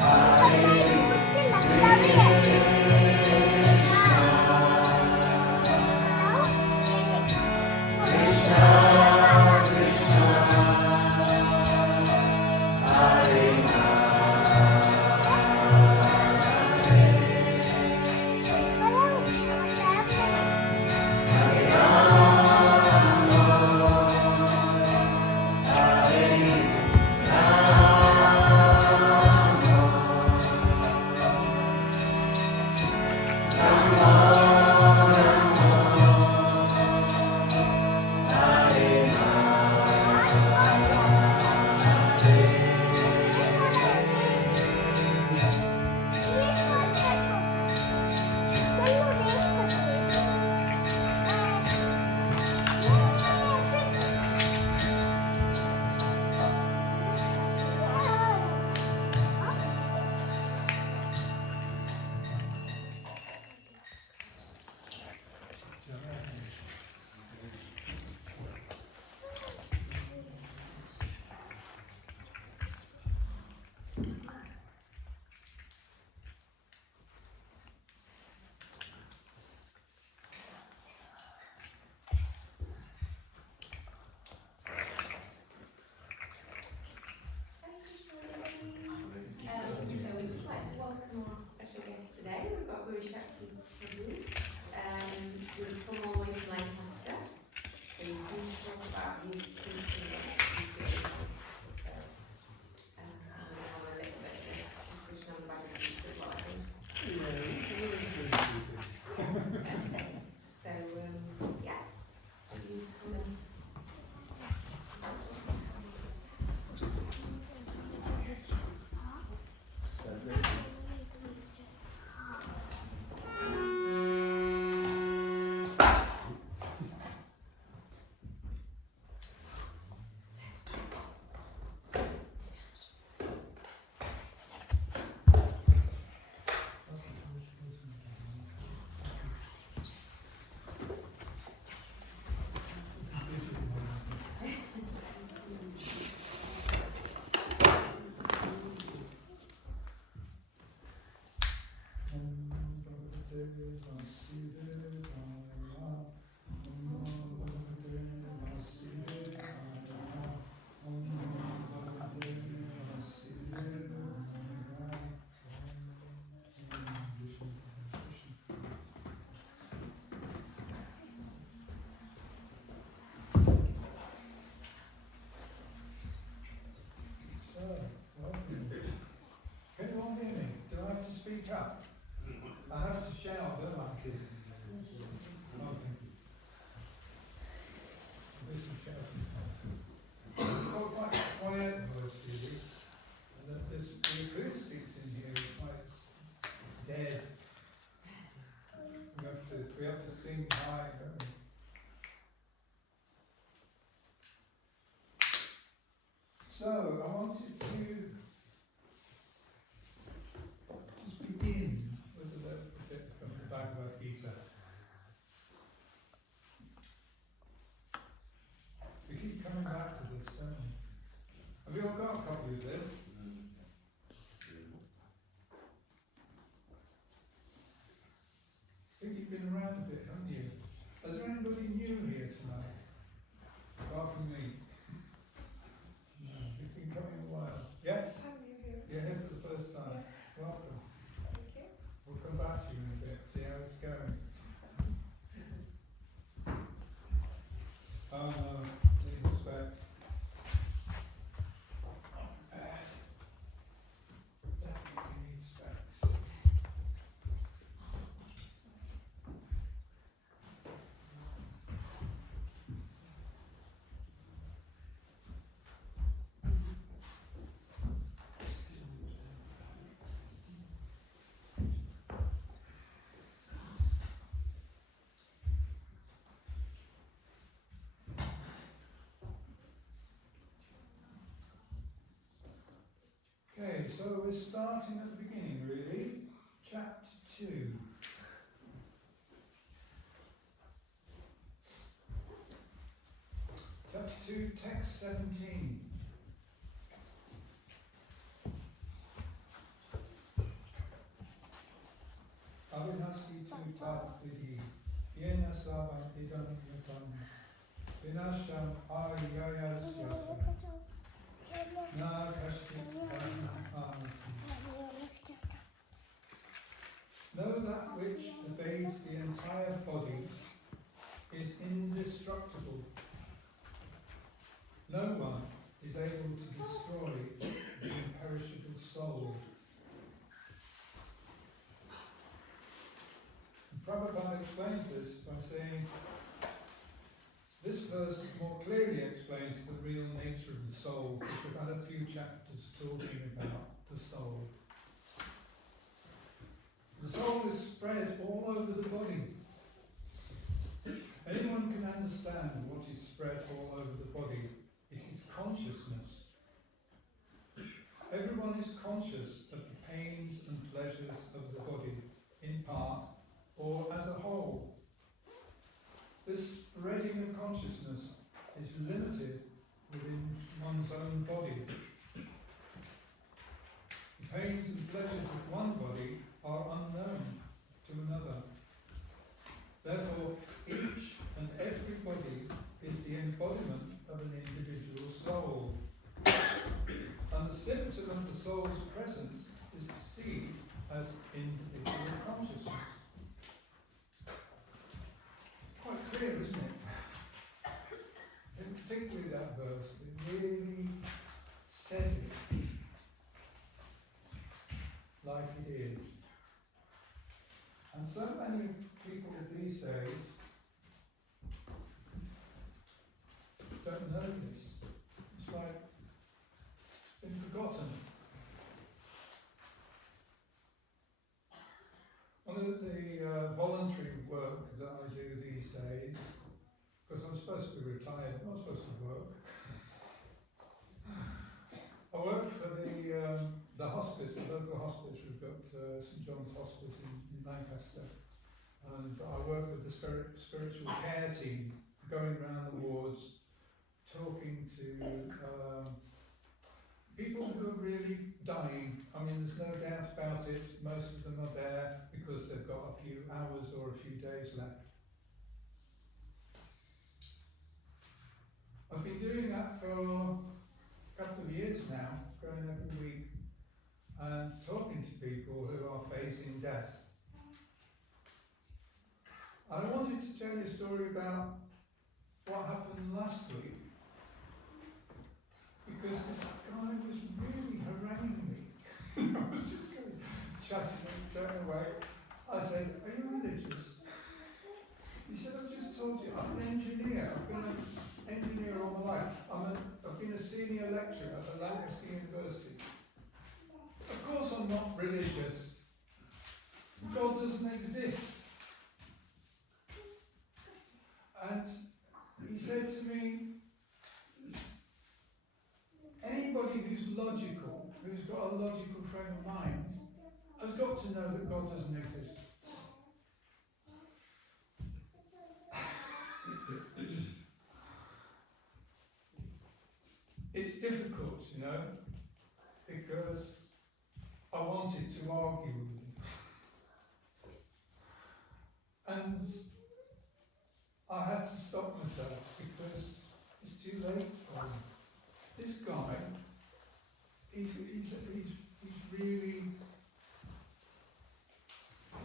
Hare Up. I have to shout, don't I, kids? Yes. Oh, thank you. There's some shouting. It's got quite a quiet voice, really. And the acoustics in here are quite dead. We have to sing high, don't we? So, I wanted to begin with a bit from the Bhagavad Gita. We keep coming back to this, don't we? Have you all got a copy of this? I think you've been around a bit, haven't you? Is there anybody new here tonight? Apart from me? No, you've been coming a while. Yes? You're here for the first time. Yes. Welcome. We'll come back to you in a bit, see how it's going. Oh no, need respect. Definitely need specs. Okay, so we're starting at the beginning, really. Chapter 2. Chapter 2, text 17. Avinasi tu tad vidi, yena savam idam yatam, vinasham ayayasyata. Know that which pervades the entire body is indestructible. No one is able to destroy the imperishable soul. And Prabhupada explains this by saying, this verse more clearly explains the real nature of the soul, because we've had a few chapters talking about the soul. The soul is spread all over the body. Anyone can understand what is spread all over the body. It is consciousness. Everyone is conscious of the pains and pleasures of the body, in part or as a whole. This spreading of consciousness is limited within one's own body. The pains and pleasures of one body are unknown to another. Therefore, each and every body is the embodiment of an individual soul. And the symptom of the soul's presence is perceived as individual consciousness. Quite clear, isn't it? And particularly that verse, it really says it like it is. And so many people these days don't know this. It's like it's been forgotten. One of the voluntary work that I do these days, because I'm supposed to be retired, I'm not supposed to work. I work for the hospice, the local hospice. We've got St John's Hospice in Lancaster, and I work with the spiritual care team, going around the wards, talking to people who have really dying. I mean, there's no doubt about it. Most of them are there because they've got a few hours or a few days left. I've been doing that for a couple of years now, going every week and talking to people who are facing death. And I wanted to tell you a story about what happened last week, because this guy was really haranguing me. I was just going chatting away. I said, "Are you religious?" He said, "I've just told you, I'm an engineer. I've been an engineer all my life. I've been a senior lecturer at Lancaster University. Of course I'm not religious. God doesn't exist." And he said to me, anybody who's logical, who's got a logical frame of mind, has got to know that God doesn't exist. It's difficult, you know, because I wanted to argue with him. And I had to stop myself because it's too late for me. This guy, he's really,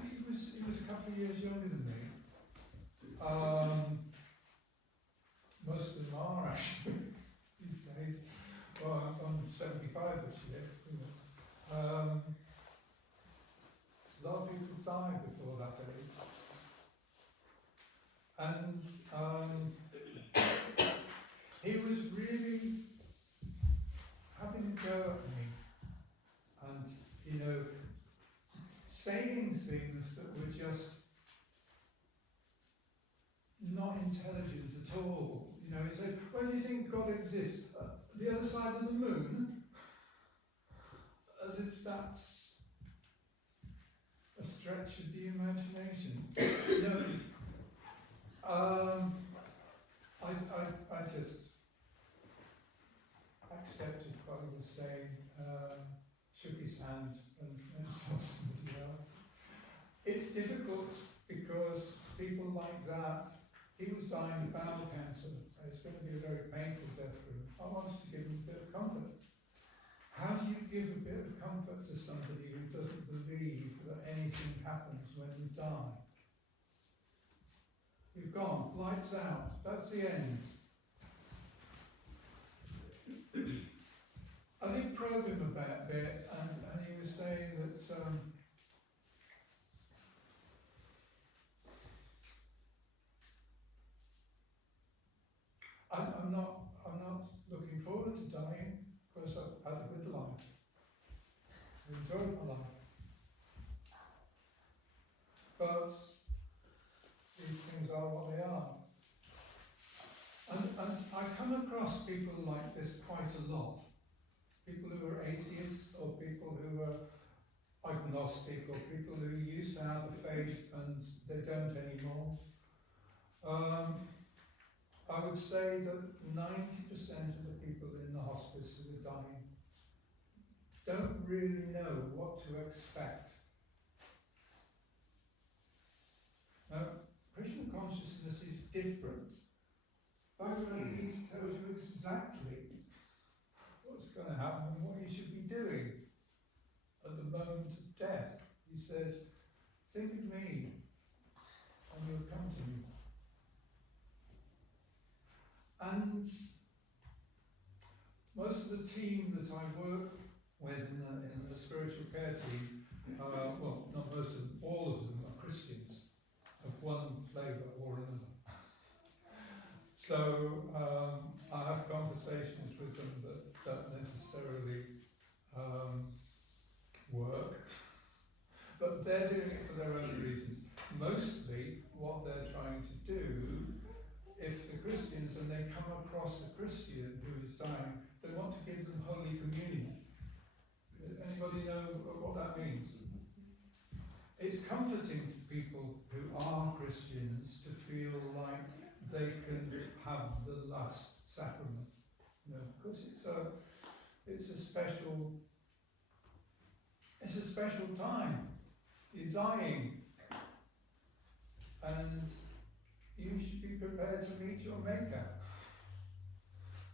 he was a couple of years younger than me. Most of them are actually these days. Well, I'm 75 this year. A lot of people die before that age. And he was really having a go at me and, you know, saying things that were just not intelligent at all. You know, he said, "Well, do you think God exists? The other side of the moon?" As if that's a stretch of the imagination. You know, I just accepted what he was saying, shook his hand and saw somebody else. It's difficult because people like that, he was dying of bowel cancer. It's going to be a very painful death for him. I wanted to give him a bit of comfort. How do you give a bit of comfort to somebody who doesn't believe that anything happens when you die? You've gone, lights out, that's the end. I did probe him a bit, and he was saying that I'm not looking forward to dying because I've had a good life. I've enjoyed my life. But these things are what they are. And I come across people like this quite a lot. People who are atheists, or people who are agnostic, or people who used to have a faith and they don't anymore. I would say that 90% of the people in the hospice who are dying don't really know what to expect. Now, Krishna consciousness is different. Bhagavad Gita tells you exactly what's going to happen and what you should be doing at the moment of death. He says, think of me and you'll come to me. And most of the team that I work with in the spiritual care team, well, not most of them, all of them are Christians of one flavour or another. So I have conversations with them that don't necessarily work, but they're doing it for their own reasons. Mostly what they're trying to do, if the Christians, and they come across a Christian who is dying, they want to give them Holy Communion. Anybody know what that means? It's comforting to people who are Christians to feel like they can have the last sacrament, you know, because it's a special it's a special time. You're dying. And you should be prepared to meet your Maker.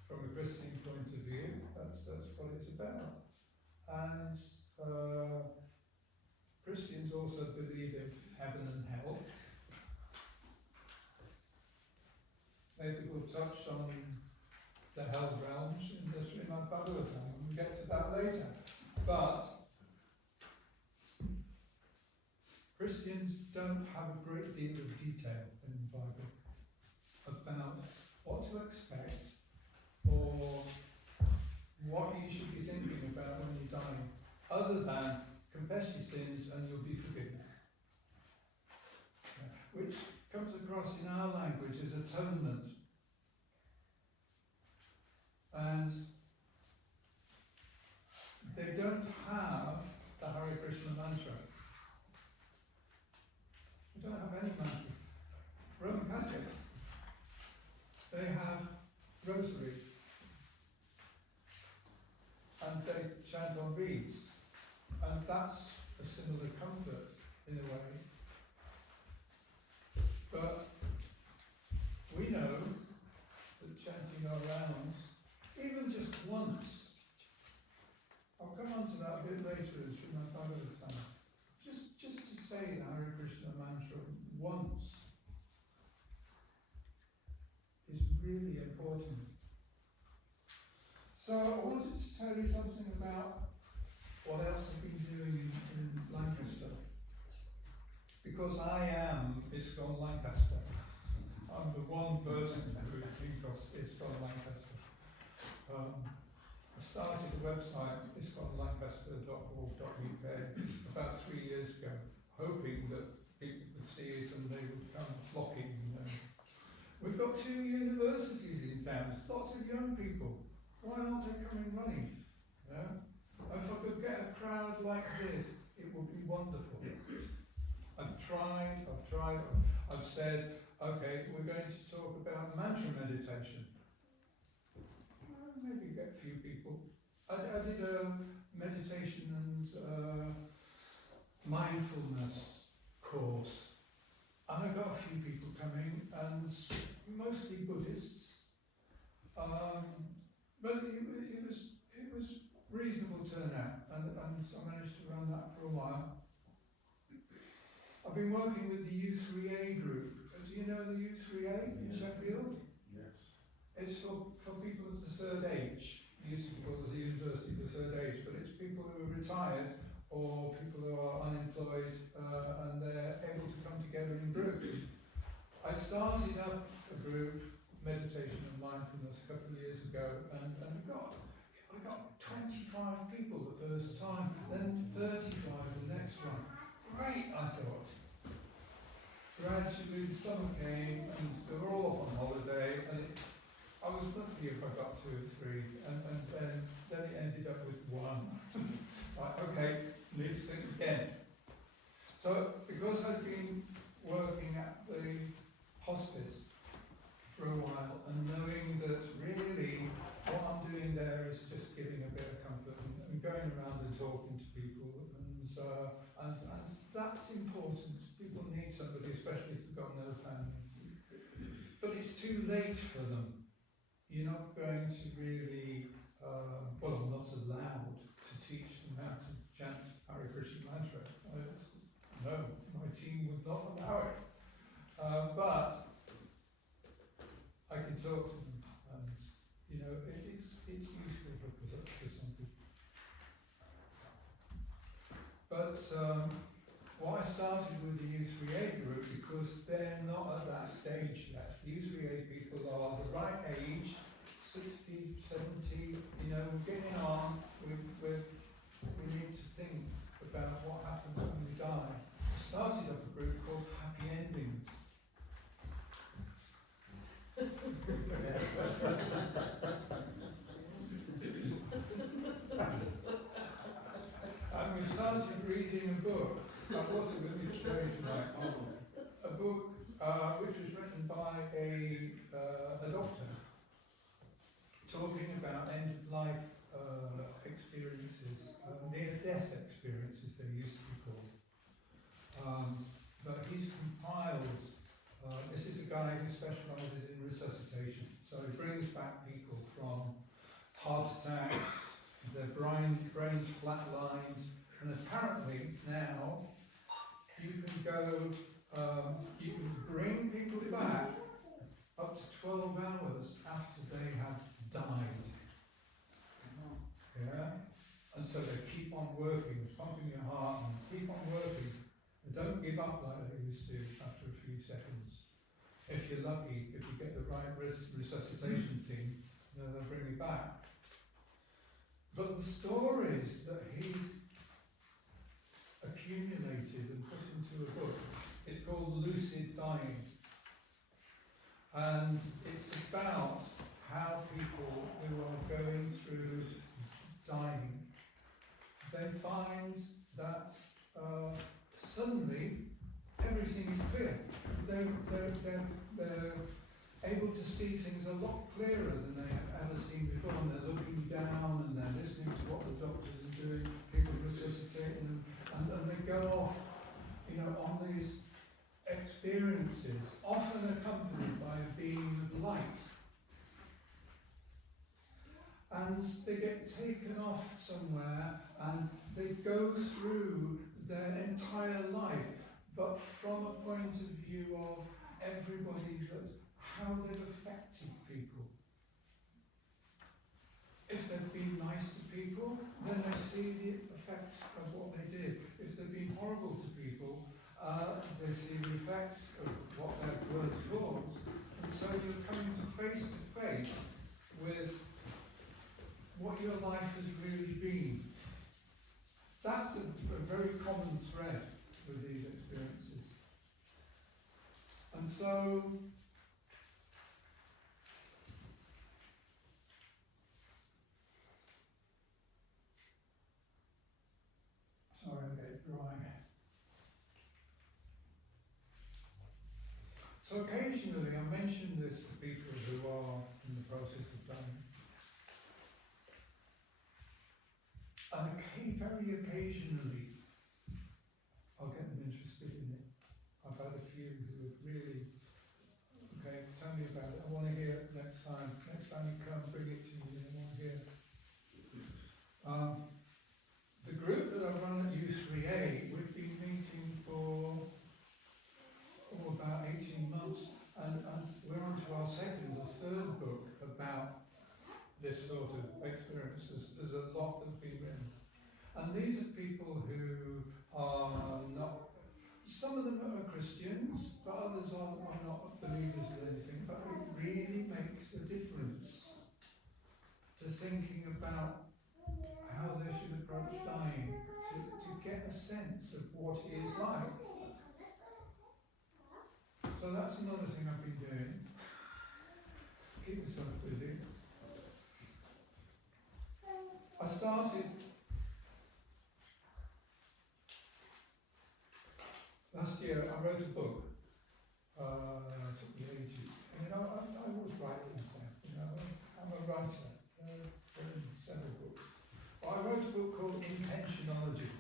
From a Christian point of view, that's what it's about. And Christians also believe in heaven and hell. Maybe we'll touch on the hell realms in the Srimad Bhagavatam, and we'll get to that later. But Christians don't have a great deal of detail in the Bible about what to expect or what you should be thinking about when you're dying, other than confess your sins and you'll be forgiven. Which comes across in our language as atonement. And they don't have the Hare Krishna mantra. They don't have any mantra. Roman Catholics, they have rosary. And they chant on beads. And that's a similar comfort in a way. But we know that chanting our rounds, even just once, I'll come on to that a bit later in Srimad Bhagavatam, just to say the Hare Krishna mantra once is really important. So I wanted to tell you something about what else I've been doing in Lancaster. Because I am ISKCON Lancaster. I'm the one person who is ISKCON Lancaster. I started a website, iskonlancaster.org.uk, about 3 years ago, hoping that people would see it and they would come flocking. We've got 2 universities in town, lots of young people. Why aren't they coming running? Yeah? If I could get a crowd like this, it would be wonderful. I've tried, I've said, okay, we're going to talk about mantra meditation. Well, maybe get a few people. I did a meditation and mindfulness course, and I got a few people coming, and mostly Buddhists. But it was reasonable turnout, and so I managed to run that for a while. I've been working with the U3A group. Do you know the U3A in Sheffield? Yes. It's for people of the third age. It used to be called the University of the Third Age, but it's people who are retired or people who are unemployed and they're able to come together in groups. I started up a group, meditation and mindfulness, a couple of years ago, and I got 25 people the first time, then 35 the next one. Great, I thought. Gradually the summer came and they were all off on holiday, and I was lucky if I got 2 or 3, and then it ended up with 1. Like, okay, need to think again. So because I'd been working at the hospice for a while and knowing that really what I'm doing there is just giving a bit of comfort and going around and talking to people, and that's important. People need somebody, especially if they've got no family. But it's too late for them. You're not going to really, well, I'm not allowed to teach them how to chant Hare Krishna mantra. No, my team would not allow it. But I can talk to them, and it's useful for some people. But what I started with the U3A group, because they're not at that stage yet. U3A people are the right age, 60, 70, getting on. We need to think about what happens when we die. I started up a group called Happy Endings. And we started reading a book. I thought it would be strange tonight. A book which was written by a doctor, talking about end-of-life experiences, near-death experiences lines, flat lines, and apparently now you can go, you can bring people back up to 12 hours after they have died. Yeah? And so they keep on working, pumping your heart and keep on working. They don't give up like they used to after a few seconds. If you're lucky, if you get the right resuscitation team, then they'll bring you back. But the stories that he's accumulated and put into a book, it's called Lucid Dying. And it's about how people who are going through dying, they find that suddenly everything is clear. They're able to see things a lot clearer than they have ever seen before, and they're looking down and they're listening to what the doctors are doing, people resuscitating them, and they go off, on these experiences, often accompanied by a being of light. And they get taken off somewhere and they go through their entire life, but from a point of view of everybody, how they've affected people. If they've been nice to people, then they see the effects of what they did. If they've been horrible to people, they see the effects of what their words caused. And so you're coming to face with what your life has really been. That's a very common thread with these experiences. And so, sorry, I'm getting dry. So occasionally I mention this to people who are in the process of dying. And very occasionally I'll get them interested in it. I've had a few who have really, okay, tell me about it. I want to hear it next time. Next time you come, bring it to me. I want to hear it. The group that I run at U3A, we've been meeting for about 18 months, and we're on to our second or third book about this sort of experience. There's a lot that's been written. And these are people who are not, some of them are Christians, but others are not believers in anything, but it really makes a difference to thinking about how they should approach dying, to get a sense of what it is like. So that's another thing I've been doing. Keep myself busy. I started last year. I wrote a book. It took me ages. I always write things down. I'm a writer. I've written several books. But I wrote a book called Intentionology.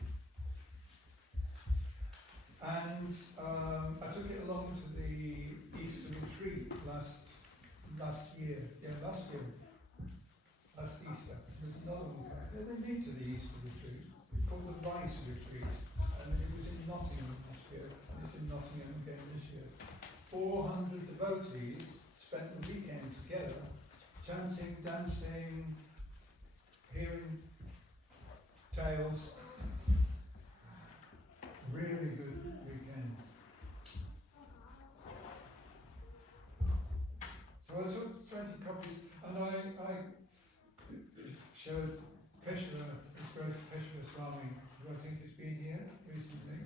And I took it along to the Easter retreat last year. Last Easter. There's another one coming. They didn't meet to the Easter retreat. It's called the Rice Retreat. And it was in Nottingham last year. And it's in Nottingham again this year. 400 devotees spent the weekend together, chanting, dancing, hearing tales. Really good weekend. So I took 20 copies, and I showed Peshwa, his great Peshwa Swami, who I think has been here recently,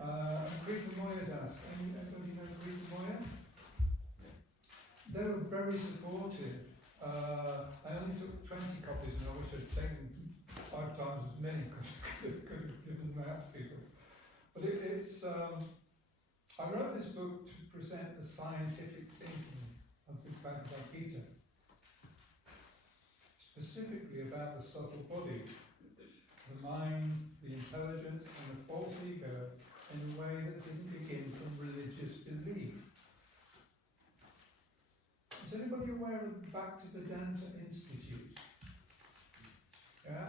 and Krita Moya Das. Anybody know Krita Moya? They were very supportive. I only took 20 copies, and I wish I'd taken 5 times as many because I could have given them out to people. But I wrote this book to present the scientific thinking of the Bhagavad Gita, specifically about the subtle body, the mind, the intelligence, and the false ego in a way that didn't begin from religious belief. Is anybody aware of the Bhaktivedanta Institute? Yeah?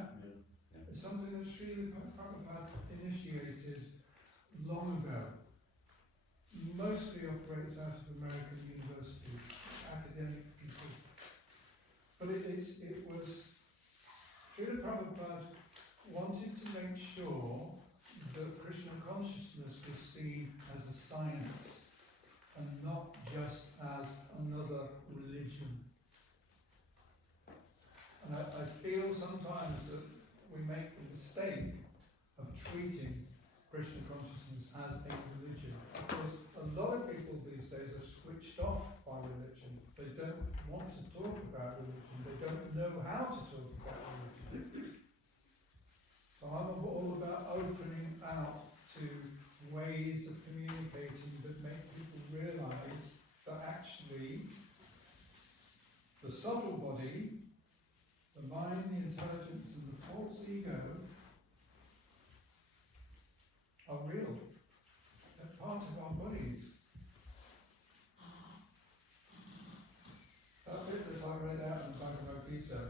something that Srila Prabhupada initiated long ago. Mostly operates out of American universities, academic people. But it was, Srila Prabhupada wanted to make sure that Krishna consciousness was seen as a science and not just as another religion. And I feel sometimes that we make the mistake of treating Krishna consciousness as a religion. Because a lot of people these days are switched off by religion. They don't want to talk about religion. They don't know how to talk about religion. So I'm all about opening out to ways of communicating that make people realise that actually the subtle body, the mind, the intelligence and the false ego are real. They're part of our bodies. That bit that I read out in Bhagavad Gita,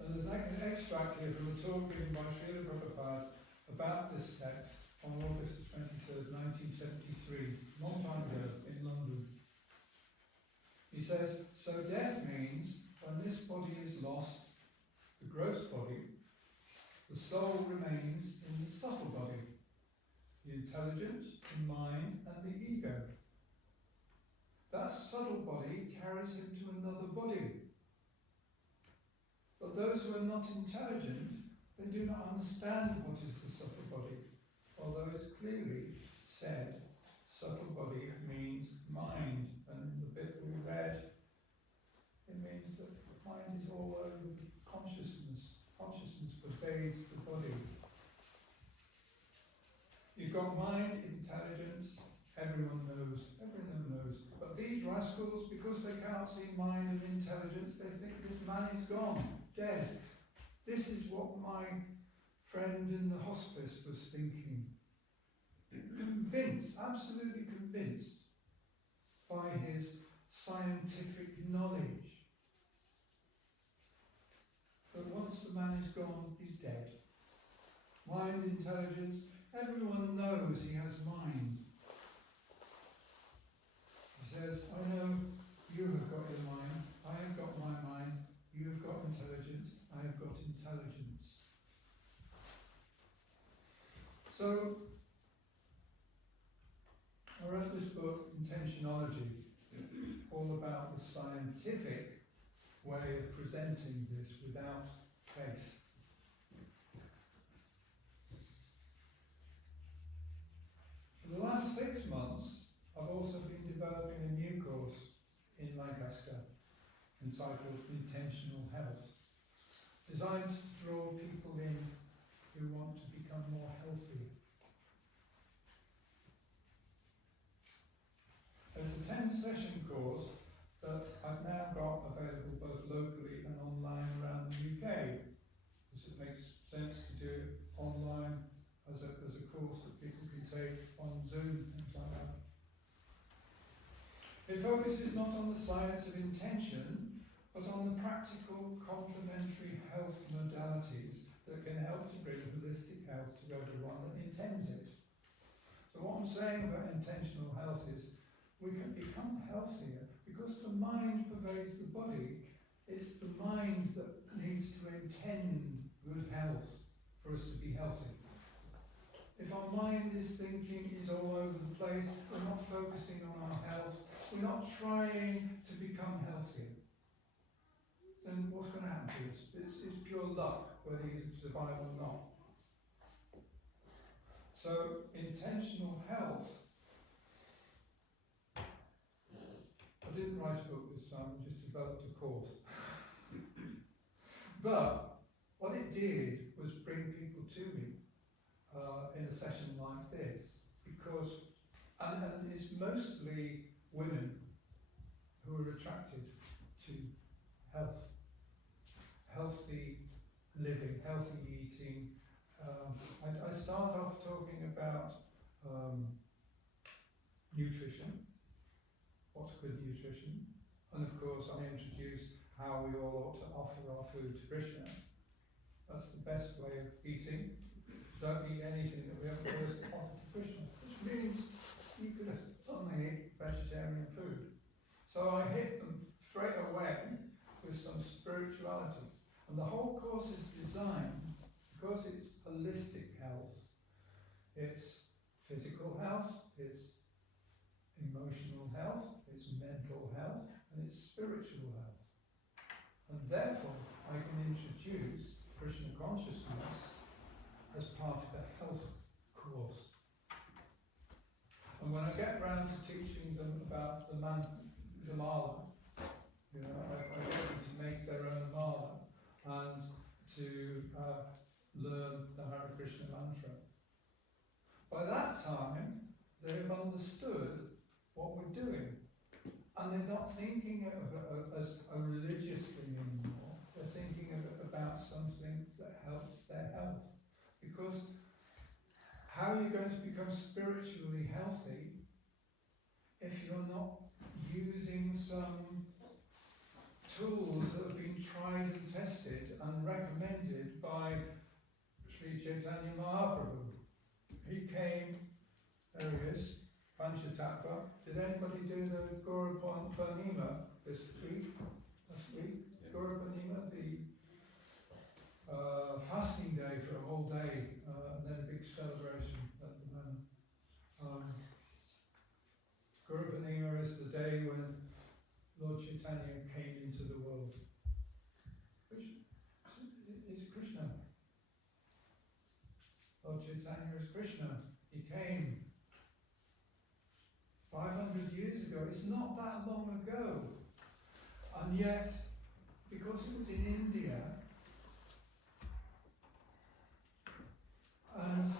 and there's an extract here from a talk given by Srila Prabhupada about this text on August 23rd, 1973, a long time ago in London. He says, so death means when this body is lost, the gross body, the soul remains in the subtle body, the intelligence, the mind and the ego. That subtle body carries him to another body. But those who are not intelligent, they do not understand what is the subtle body, although it's clearly said subtle body means mind, and the bit we read, it means that mind is all over consciousness. Consciousness pervades the body. You've got mind, intelligence, everyone knows. But these rascals, because they can't see mind and intelligence, they think this man is gone, dead. This is what my friend in the hospice was thinking. Convinced, absolutely convinced by his scientific knowledge that once the man is gone, he's dead. Mind, intelligence, everyone knows he has mind. He says, I know you have got your mind, I have got my mind, you have got intelligence, I have got intelligence. So, I wrote this book, Intentionology, all about the scientific way of presenting this without face. For the last 6 months, I've also been developing a new course in Lancaster entitled Intentional Health, designed to draw people in who want to become more healthy. There's a 10-session course that I've now got available both locally and online around the UK, because it makes sense to do it online as a course that people can take on Zoom, things like that. It focuses not on the science of intention, but on the practical complementary health modalities that can help to bring holistic health to everyone that intends it. So what I'm saying about intentional health is we can become healthier because the mind pervades the body. It's the mind that needs to intend good health for us to be healthy. If our mind is thinking is all over the place, we're not focusing on our health, we're not trying to become healthier, then what's going to happen to us? It's pure luck whether you survive or not. So intentional health, I didn't write a book this time, I just developed a course. But what it did was bring people to me in a session like this, because, and it's mostly women who are attracted to health, healthy living, healthy eating. I start off talking about nutrition, what's good nutrition, and of course I introduce how we all ought to offer our food to Krishna. That's the best way of eating. Don't eat anything that we haven't first offered to Krishna, which means you could only eat vegetarian food. So I hit them straight away with some spirituality. And the whole course is designed, because it's holistic health, it's physical health, it's emotional health, it's mental health, and it's spiritual health. And therefore, I can introduce Krishna consciousness as part of a health course. And when I get round to teaching them about the mala, I get them to make their own mala and to learn the Hare Krishna mantra. By that time, they've understood what we're doing. And they're not thinking of it as a religious thing anymore. They're thinking of it about something that helps their health. Because how are you going to become spiritually healthy if you're not using some tools that have been tried and tested and recommended by Sri Chaitanya Mahaprabhu? He came, there he is, Panchatattva. Did anybody do the Gaura Purnima this week? Last week? Yeah. Gaura Purnima, the fasting day for a whole day, and then a big celebration at the moment. Gaura Purnima is the day when Lord Chaitanya came into the world, which is Krishna. Lord Chaitanya is Krishna. He came 500 years ago. It's not that long ago. And yet, because it was in India, and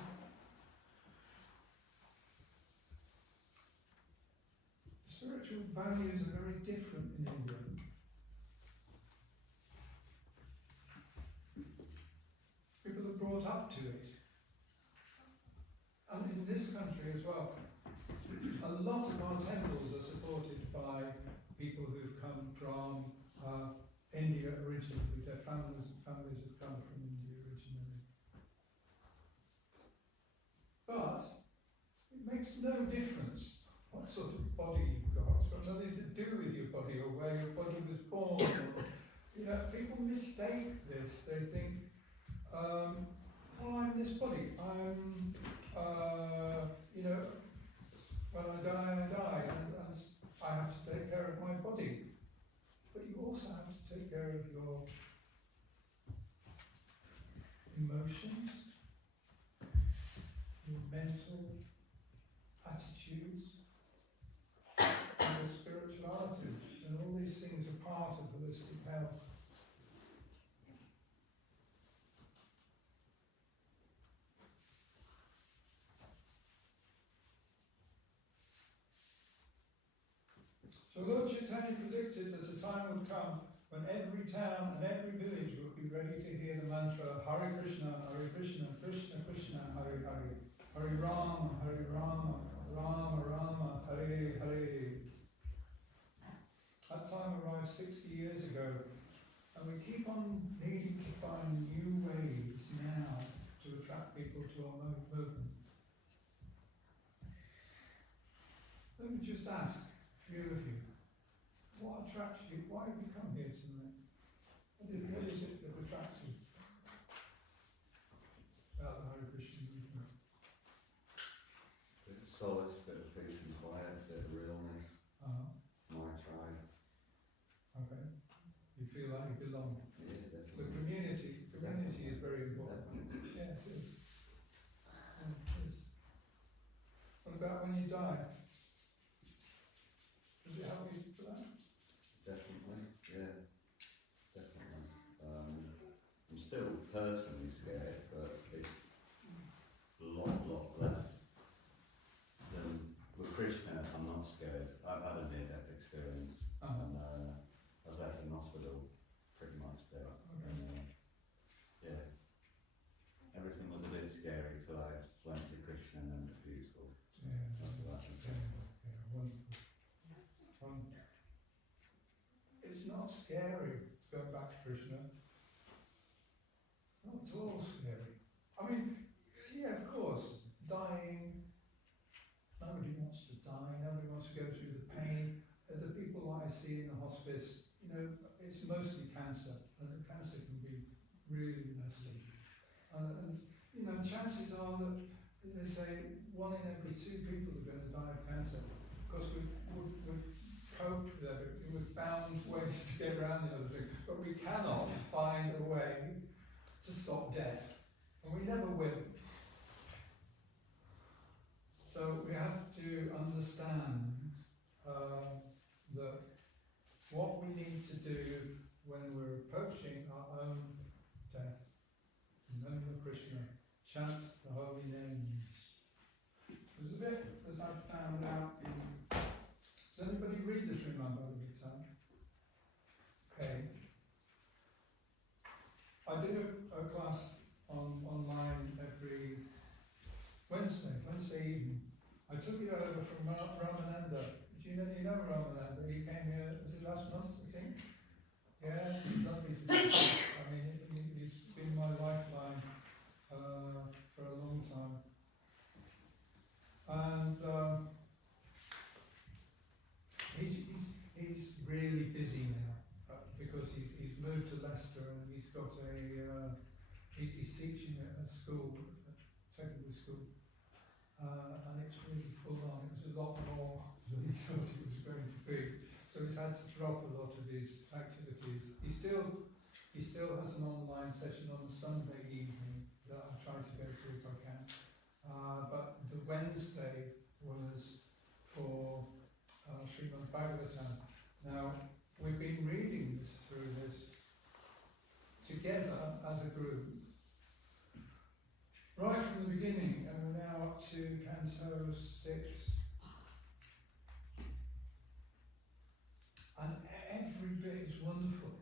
spiritual values are very different in India. People are brought up to it. And in this country as well, a lot of our temples are supported by people who've come from India originally. Their families have come from India originally. But it makes no difference what sort of body you've got. It's got nothing to do with your body or where your body was born. Or, people mistake this. They think, I'm this body. I'm, when I die, and I have to take care of my body. But you also have to take care of your emotions, your mental attitudes, and your spirituality. And all these things are part of holistic health. So Lord Chaitanya predicted that a time would come when every town and every village would be ready to hear the mantra Hare Krishna, Krishna Krishna, Hare Hare, Hare Rama, Rama Rama, Hare Hare. That time arrived 60 years ago, and we keep on needing to find new ways now to attract people to our movement. Let me just ask a few of you, what attracts you? Why have you come here tonight? What is it that attracts you about the Hare Krishna movement? Bit of solace, bit of peace and quiet, bit of realness. My tribe. Okay. You feel like you belong. Yeah, definitely. The community is very important. Definitely. Yeah, it is. Yeah, it is. What about when you die? Does it help you for that? Definitely, yeah. Definitely. I'm still personally scared, but it's a lot less than with Krishna. I'm not scared. I've had a near-death experience, and I was left in hospital pretty much dead. Okay. And, yeah, everything was a bit scary till I went to Krishna, and then it was beautiful. So Yeah, that's what I can say. yeah, wonderful. It's not not scary, going back to Krishna. Not at all scary. I mean, yeah, of course, dying, nobody wants to die, nobody wants to go through the pain. The people that I see in the hospice, it's mostly cancer, and the cancer can be really messy. And chances are that they say 1 in every 2 people are going to die of cancer, because we've coped with everything, we've found ways to get around the other thing, but we cannot find a way to stop death, and we never will. So we have to understand that what we need to do when we're approaching our own death, in the name of Krishna, chant the holy names. There's a bit that I've found out in. Does anybody read the Srimad Bhagavatam? Okay. I did a class online every Wednesday evening. I took it over from Ramananda. Do you know Ramananda? He came here, was it last month, I think? Yeah, he's lovely to see. I mean, he's been my lifeline for a long time. And he's really busy now because he's moved to Leicester and he's got he's teaching at a school, secondary school. And it's really full on. It was a lot more than he thought it was going to be. So he's had to drop a lot of his activities. He still has an online session on a Sunday evening that I try to go to if I can. But the Wednesday was for Srimad Bhagavatam. Now, we've been reading through this together as a group, right from the beginning, and we're now up to Canto 6. And every bit is wonderful.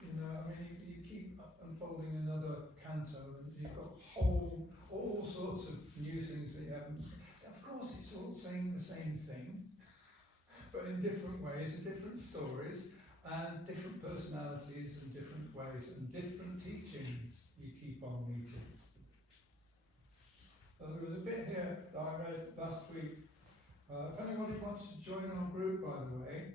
You keep unfolding another canto, and you've got all sorts of new things that you haven't seen. Of course, it's all saying the same thing, but in different ways, and different stories, and different personalities, and different ways, and different teachings you keep on meeting. There was a bit here that I read last week. If anybody wants to join our group, by the way,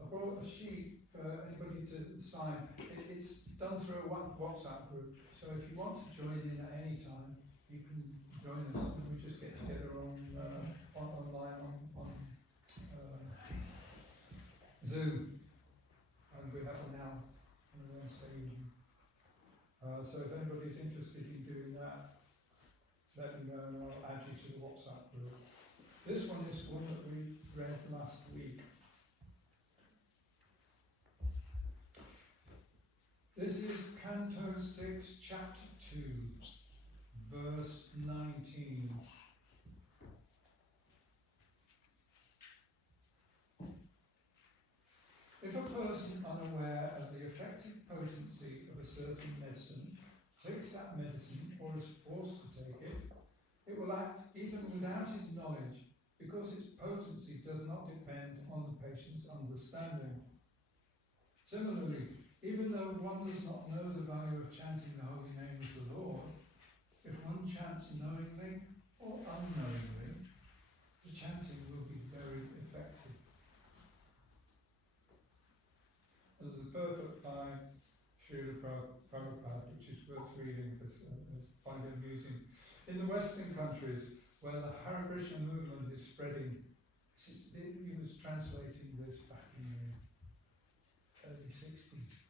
I brought a sheet for anybody to sign. It's done through a WhatsApp group, so if you want to join in at any time, you can join us. We just get together online on Zoom, and we have an hour on the Wednesday evening. So if anybody's interested in doing that, let me know and I'll add you to the WhatsApp group. This one is one that we read last week. This is Canto 6, Chapter 2, verse 19. If a person unaware of the effective potency of a certain medicine takes that medicine or is forced to take it, it will act even without his knowledge, because its potency does not depend on the patient's understanding. Similarly, even though one does not know the value of chanting the holy name of the Lord, if one chants knowingly or unknowingly, the chanting will be very effective. There's a perfect line, Srila Prabhupada, which is worth reading because I find it amusing. In the Western countries, where the Hare Krishna movement is spreading, he was translating this back in the early 60s.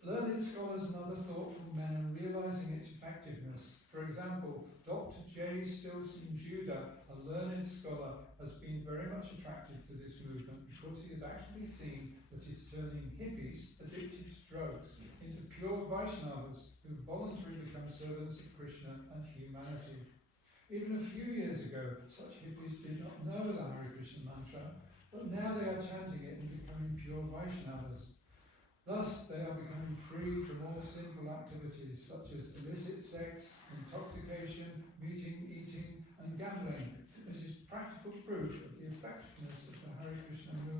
Learned scholars and other thoughtful men are realizing its effectiveness. For example, Dr. J. Stilson Judah, a learned scholar, has been very much attracted to this movement because he has actually seen that it's turning hippies addicted to drugs into pure Vaishnavas who voluntarily become servants of Krishna and humanity. Even a few years ago, such hippies did not know the Hare Krishna mantra, but now they are chanting it and becoming pure Vaishnavas. Thus, they are becoming free from all sinful activities such as illicit sex, intoxication, eating, and gambling. This is practical proof of the effectiveness of the Hare Krishna movement.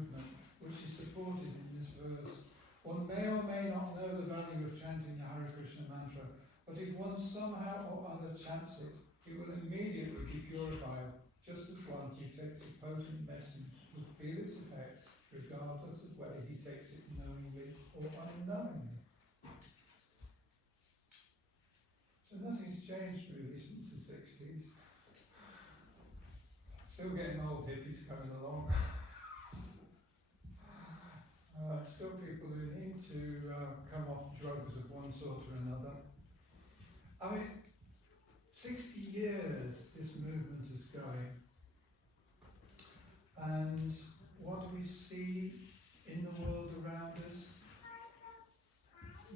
if one somehow or other chants it, it will immediately be purified, just as one who takes a potent medicine will feel its effects, regardless of whether he takes it knowingly or unknowingly. So nothing's changed really since the 60s. Still getting old hippies coming along. Still people who need to come off drugs of one sort or another. I mean, 60 years this movement is going. And what do we see in the world around us?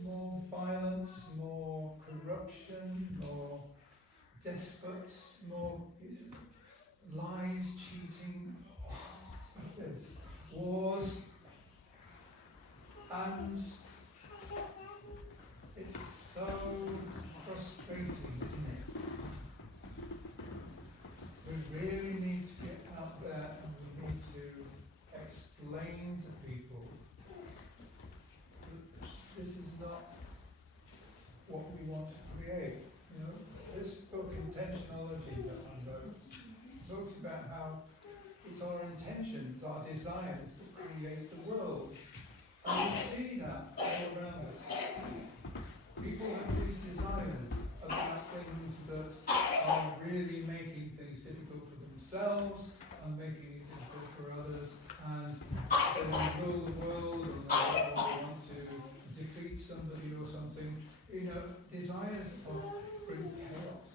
More violence, more corruption, more despots, more lies, cheating, what's this? Wars. And it's so frustrating, isn't it? We really need to get out there and we need to explain to people that this is not what we want to create. You know, this book, Intentionology, that I wrote, talks about how it's our intentions, our desires that create the world. And we see that all around us. People have these desires about things that are really making things difficult for themselves and making it difficult for others, and they want to rule the world, or they want to defeat somebody or something. You know, desires bring chaos.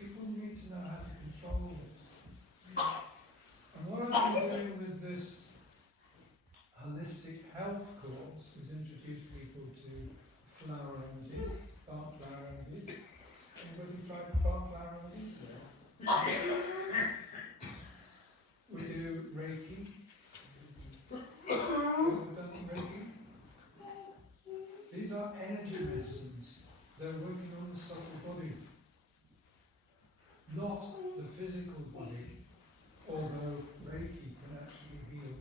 People need to know how to control this. And what I've been doing with this holistic health course is introduce people to flower remedies, plant flower remedies. Anybody tried plant flower remedies? We do Reiki. We've done Reiki. These are energy medicines. They're working on the subtle body, not the physical body, although Reiki can actually heal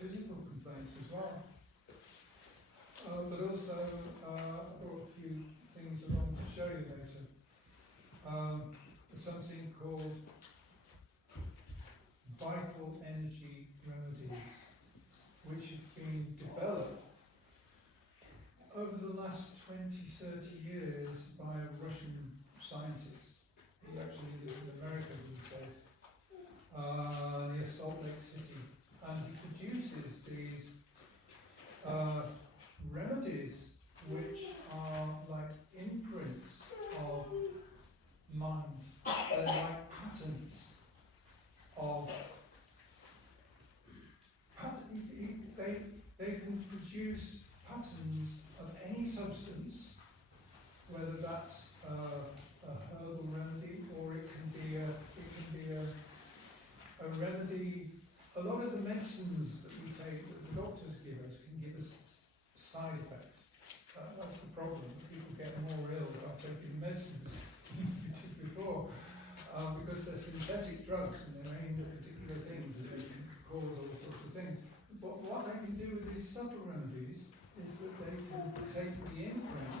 physical complaints as well. But also, I've got a few things I want to show you later. There's something called vital energy remedies, which have been developed over the last 20-30 years by a Russian scientist. He actually lives in America these days, near Salt Lake City. And he produces these remedies which are like imprints of mind. They're like patterns of they can produce patterns of any substance, whether that's a herbal remedy or it can be a remedy. A lot of the medicines that we take, that the doctors give us, can give us side effects. That's the problem. People get more ill by taking medicines than we did before, because they're synthetic drugs and they're aimed at particular things and they can cause all sorts of things. But what they can do with these subtle remedies is that they can take the imprint,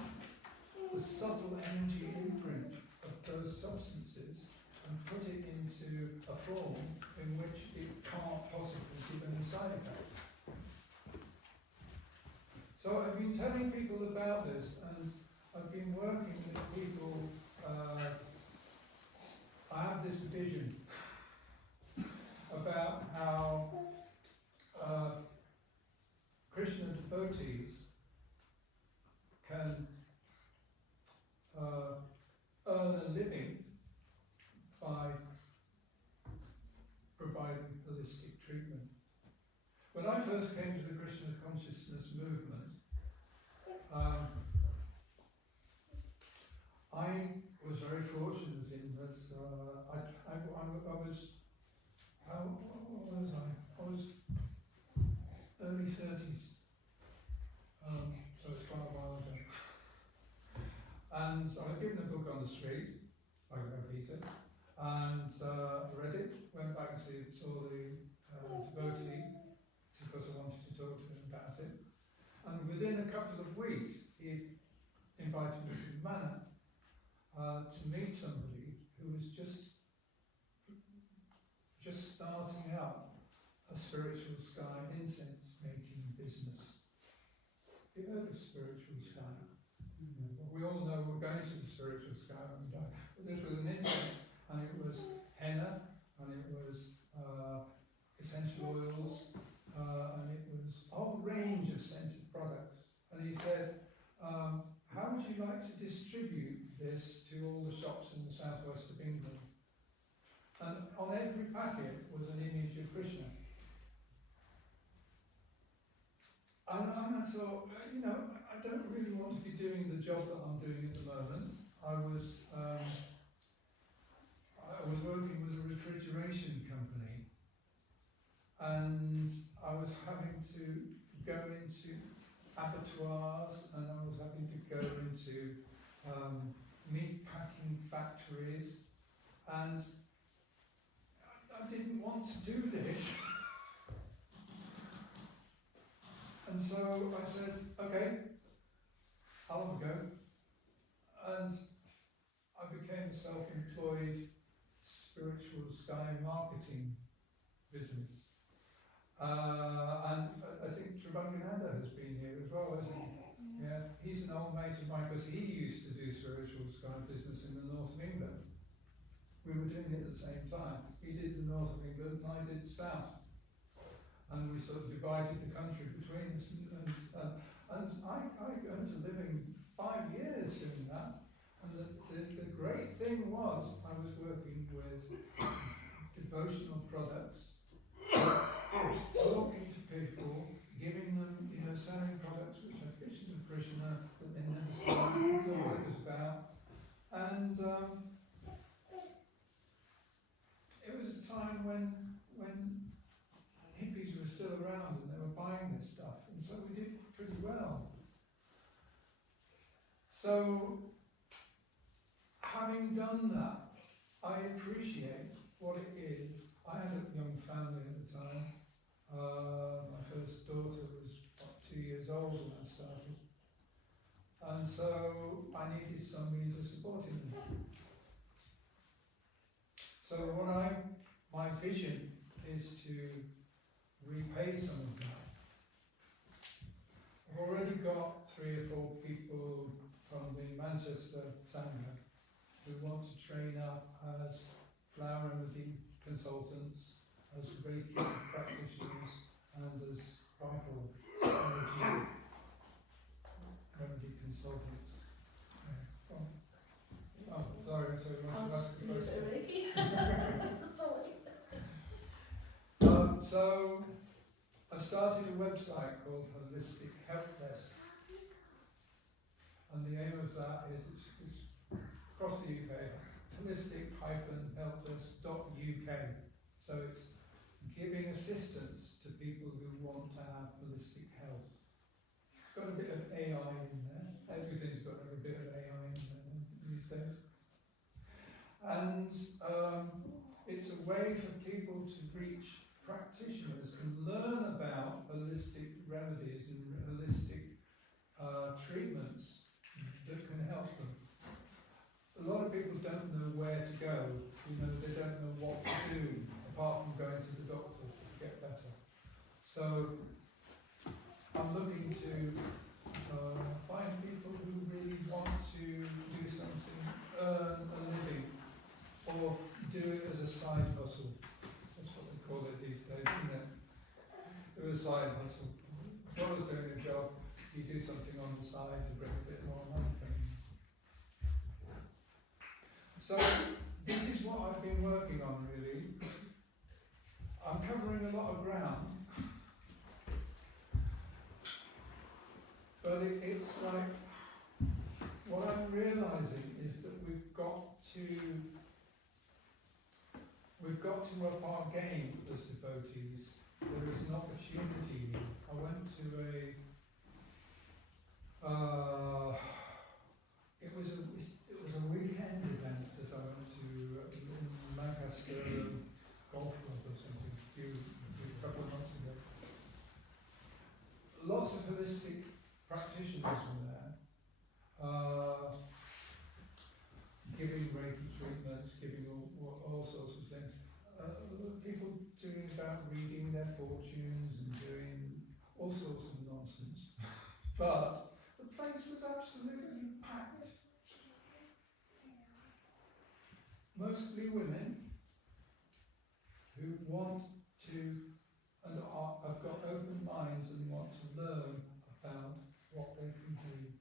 the subtle energy imprint of those substances, and put it into a form in which it can't possibly give any side effects. So I've been telling people about this, and I've been working with people. I have this vision about how Krishna devotees can earn a living by providing holistic treatment. When I first came to the Krishna consciousness movement, I was very fortunate in that I was early 30s, so it's quite a while ago. And I was given a book on the street, Bhagavad Gita, and read it, went back and saw the devotee, because I wanted to talk to him about it. And within a couple of weeks, he had invited me to Manor to meet somebody who was just starting out a spiritual sky incense making business. Have you heard of spiritual sky? Well, we all know we're going to the spiritual sky when we die. But this was an incense, and it was henna, and it was essential oils, and it was a whole range of scented products. And he said, how would you like to distribute this to all the shops in the southwest of England? And on every packet was an image of Krishna. And I thought, I don't really want to be doing the job that I'm doing at the moment. I was working with a refrigeration company, and I was having to go into abattoirs, and I was having to go into meat packing factories, and I didn't want to do this. And so I said, okay, I'll have a go. And I became a self-employed spiritual sky marketing business. And I think Tribhuvananda has been here as well, hasn't he? Yeah, he's an old mate of mine because he used to do spiritual sky business in the north of England. We were doing it at the same time. He did the north of England and I did the south. And we sort of divided the country between us. And I earned a living 5 years doing that. And the great thing was I was working with devotional products, talking to people, giving them, selling products which had pictures of Krishna that they never saw, what it was about. And it was a time when hippies were still around and they were buying this stuff, and so we did pretty well. So, having done that, I appreciate what it is. I had a young family at the time. My first daughter was about 2 years old when I started. And so I needed some means of supporting them. So my vision is to repay some of that. I've already got 3 or 4 people from the Manchester Sangha who want to train up as flower remedy consultants, as Reiki practitioners, and as vital energy remedy consultants. Yeah. Oh, sorry, I'll just leave it at Reiki. So I started a website called Holistic Help Desk, and the aim of that is it's across the UK, holistic-helpdesk.uk. So it's giving assistance to people who want to have holistic health. It's got a bit of AI in there. Everything's got a bit of AI in there these days. And it's a way for people to reach practitioners and learn about holistic remedies and holistic treatments that can help them. A lot of people don't know where to go. They don't know what to do apart from going to the doctor to get better. So I'm looking to find people who really want to do something, earn a living, or do it as a side hustle. That's what they call it these days, isn't it? Do a side hustle. As well as doing a job, you do something on the side to bring a bit more money in. So this is what I've been working on, really. I'm covering a lot of ground, but it's like, what I'm realising is that we've got to up our game as devotees. There is an opportunity. I went to it was a weekend event that I went to in Lancaster Golf Club or something a couple of months ago. Lots of holistic practitioners were there. reading their fortunes and doing all sorts of nonsense. But the place was absolutely packed. Mostly women who want to and have got open minds and want to learn about what they can do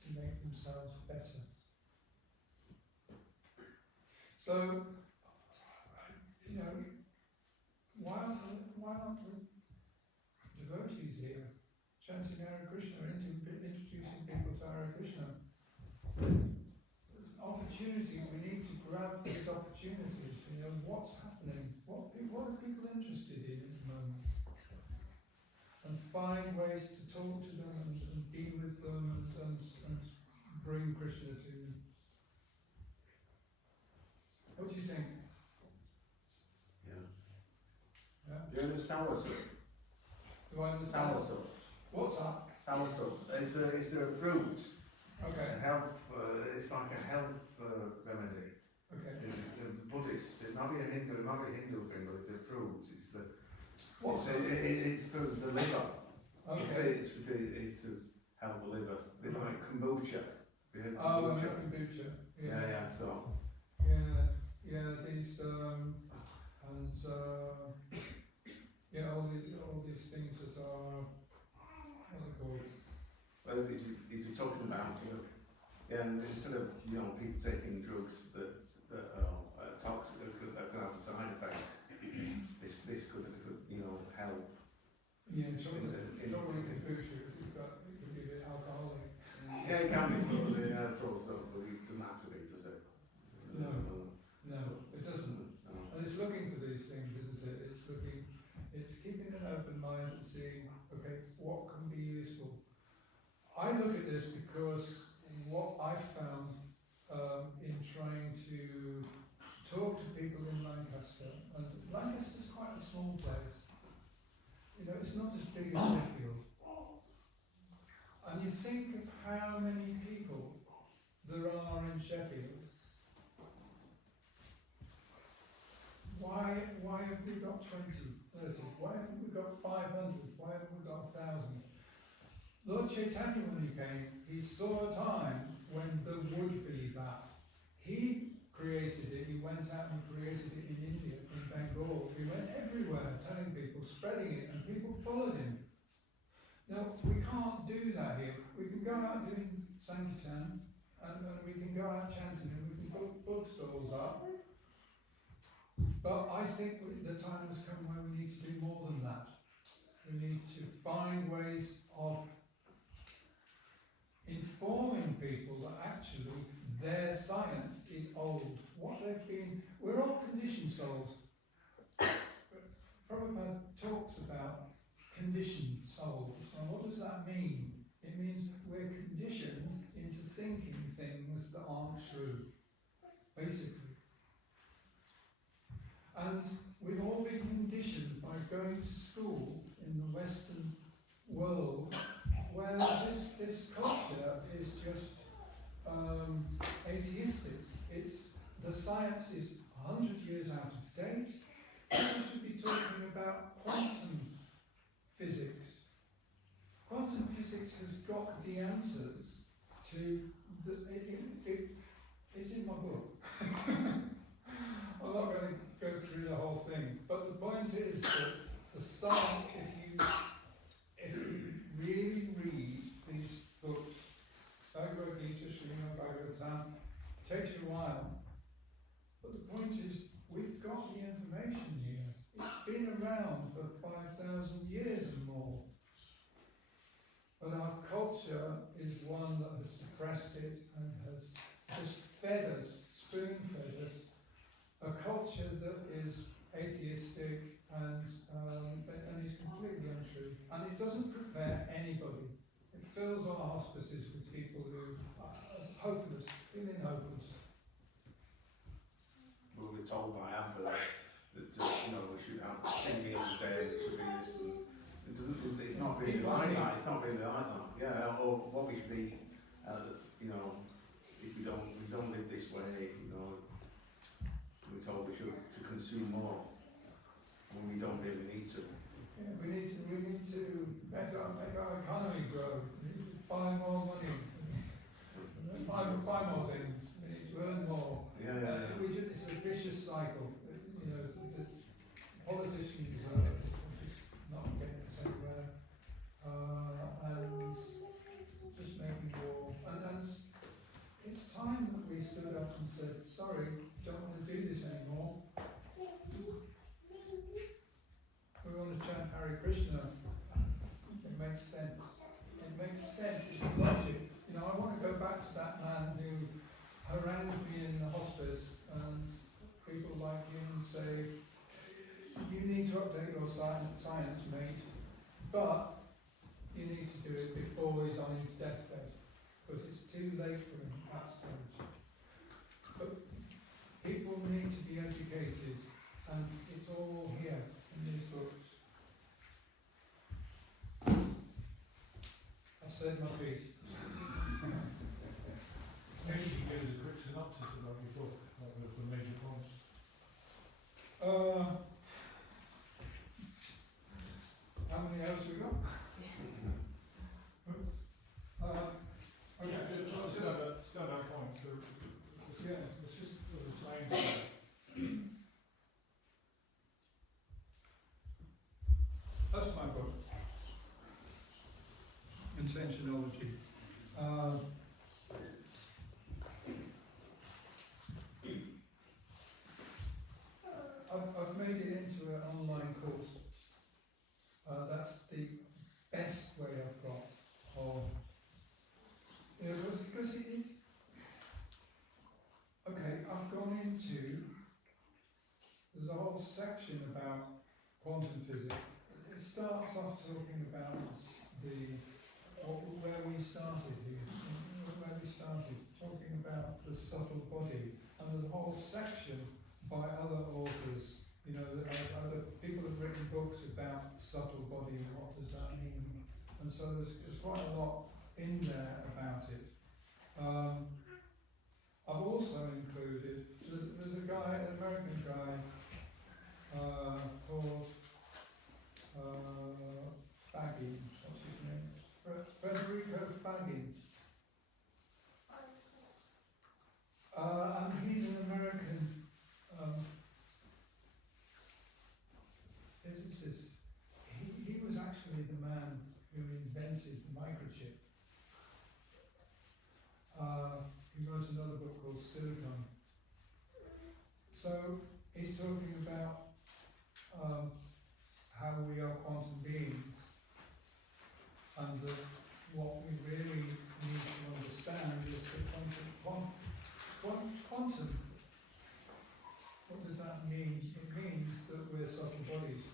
to make themselves better. So, you know, why aren't the devotees here chanting Hare Krishna, introducing people to Hare Krishna? There's an opportunity, we need to grab these opportunities, you know, what's happening, what are people interested in at the moment? And find ways to talk to them and be with them and bring Krishna to them. What do you think? Yeah. Yeah? Do you know soursop? Do I understand? Soursop. What's that? Soursop. It's a fruit. Okay. It's like a health remedy. Okay. The Buddhist, it might be a Hindu thing, but it's a fruit. It's for the liver. Okay. It's to help the liver. A bit like kombucha. Have you heard of Oh, kombucha? kombucha. Yeah, so. Yeah, these all these things that are what are they called? Well, if you're talking about and instead of people taking drugs that are toxic, that can have a side effect, this could help. Yeah, trouble with kombucha is it can be a bit alcoholic. Yeah, it can be, but it's also, but it doesn't have to be, does it? No, it doesn't. And it's looking for these things, isn't it? It's keeping an open mind and seeing, okay, what can be useful. I look at this because what I found in trying to talk to people in Lancaster, and Lancaster's quite a small place. You know, it's not as big as Sheffield. And you think of how many people there are in Sheffield. Why have we got 20, 30? Why haven't we got 500? Why haven't we got 1,000? Lord Chaitanya, when he came, he saw a time when there would be that. He created it, he went out and created it in India, in Bengal. He went everywhere telling people, spreading it, and people followed him. Now, we can't do that here. We can go out doing Sankirtan, and we can go out chanting, and we can put bookstores up. But I think the time has come where we need to do more than that. We need to find ways of informing people that actually their science is old. What they've been, we're all conditioned souls. Prabhupada talks about conditioned souls. And what does that mean? It means we're conditioned into thinking things that aren't true, basically. And we've all been conditioned by going to school in the Western world, where this culture is just atheistic. The science is 100 years out of date. We should be talking about quantum physics. Quantum physics has got the answers to it's in my book. I'm not going to go through the whole thing, but the point is that the science, if you really read these books, Bhagavad Gita, Srimad Bhagavatam, takes you a while, but the point is, we've got the information here. It's been around for 5,000 years and more. But our culture is one that has suppressed it and has just fed us, spoon-fed us, a culture that is atheistic and is completely untrue. And it doesn't prepare anybody. It fills our hospices with people who are hopeless, feeling hopeless. We were told by adverts that we should have 10 meals a day, it should be this. It's not really like that. It's not really like that. Yeah, or what we should be, if we don't live this way, we're told we should to consume more. when we don't really need to. Yeah, we need to make our economy grow. We need to buy more money, buy more things. We need to earn more. It's a vicious cycle. You know, politicians are just not getting us anywhere, and just making war. And it's time that we stood up and said, sorry, don't want to do this anymore. We want to chant Hare Krishna. It makes sense. It makes sense. It's logic. You know, I want to go back to that man who harangued me in the hospice, and people like him say, you need to update your science, mate, but you need to do it before he's on his deathbed, because it's too late for him at that stage. But people need to be educated, and it's all here in these books. I've said my piece. Maybe you can give us a quick synopsis about your book, like the major points. How many hours we got? Oops. Okay. Just a standout point. Yeah. It's just the same. That's my book. Intentionology. I've made it into an online course. That's the best way I've got of, you know, because okay, I've gone into, there's a whole section about quantum physics. It starts off talking about where we started here, talking about the subtle body, and there's a whole section by other authors, you know, other people have written books about subtle body and what does that mean, and so there's quite a lot in there about it. I've also included, there's a guy, an American guy, called Fagin, what's his name? Federico Fagin. And he's an American physicist. He was actually the man who invented the microchip. He wrote another book called Silicon. So he's talking about how we are quantum beings, and that what we really need to understand is the quantum. What does that mean? It means that we're subtle bodies.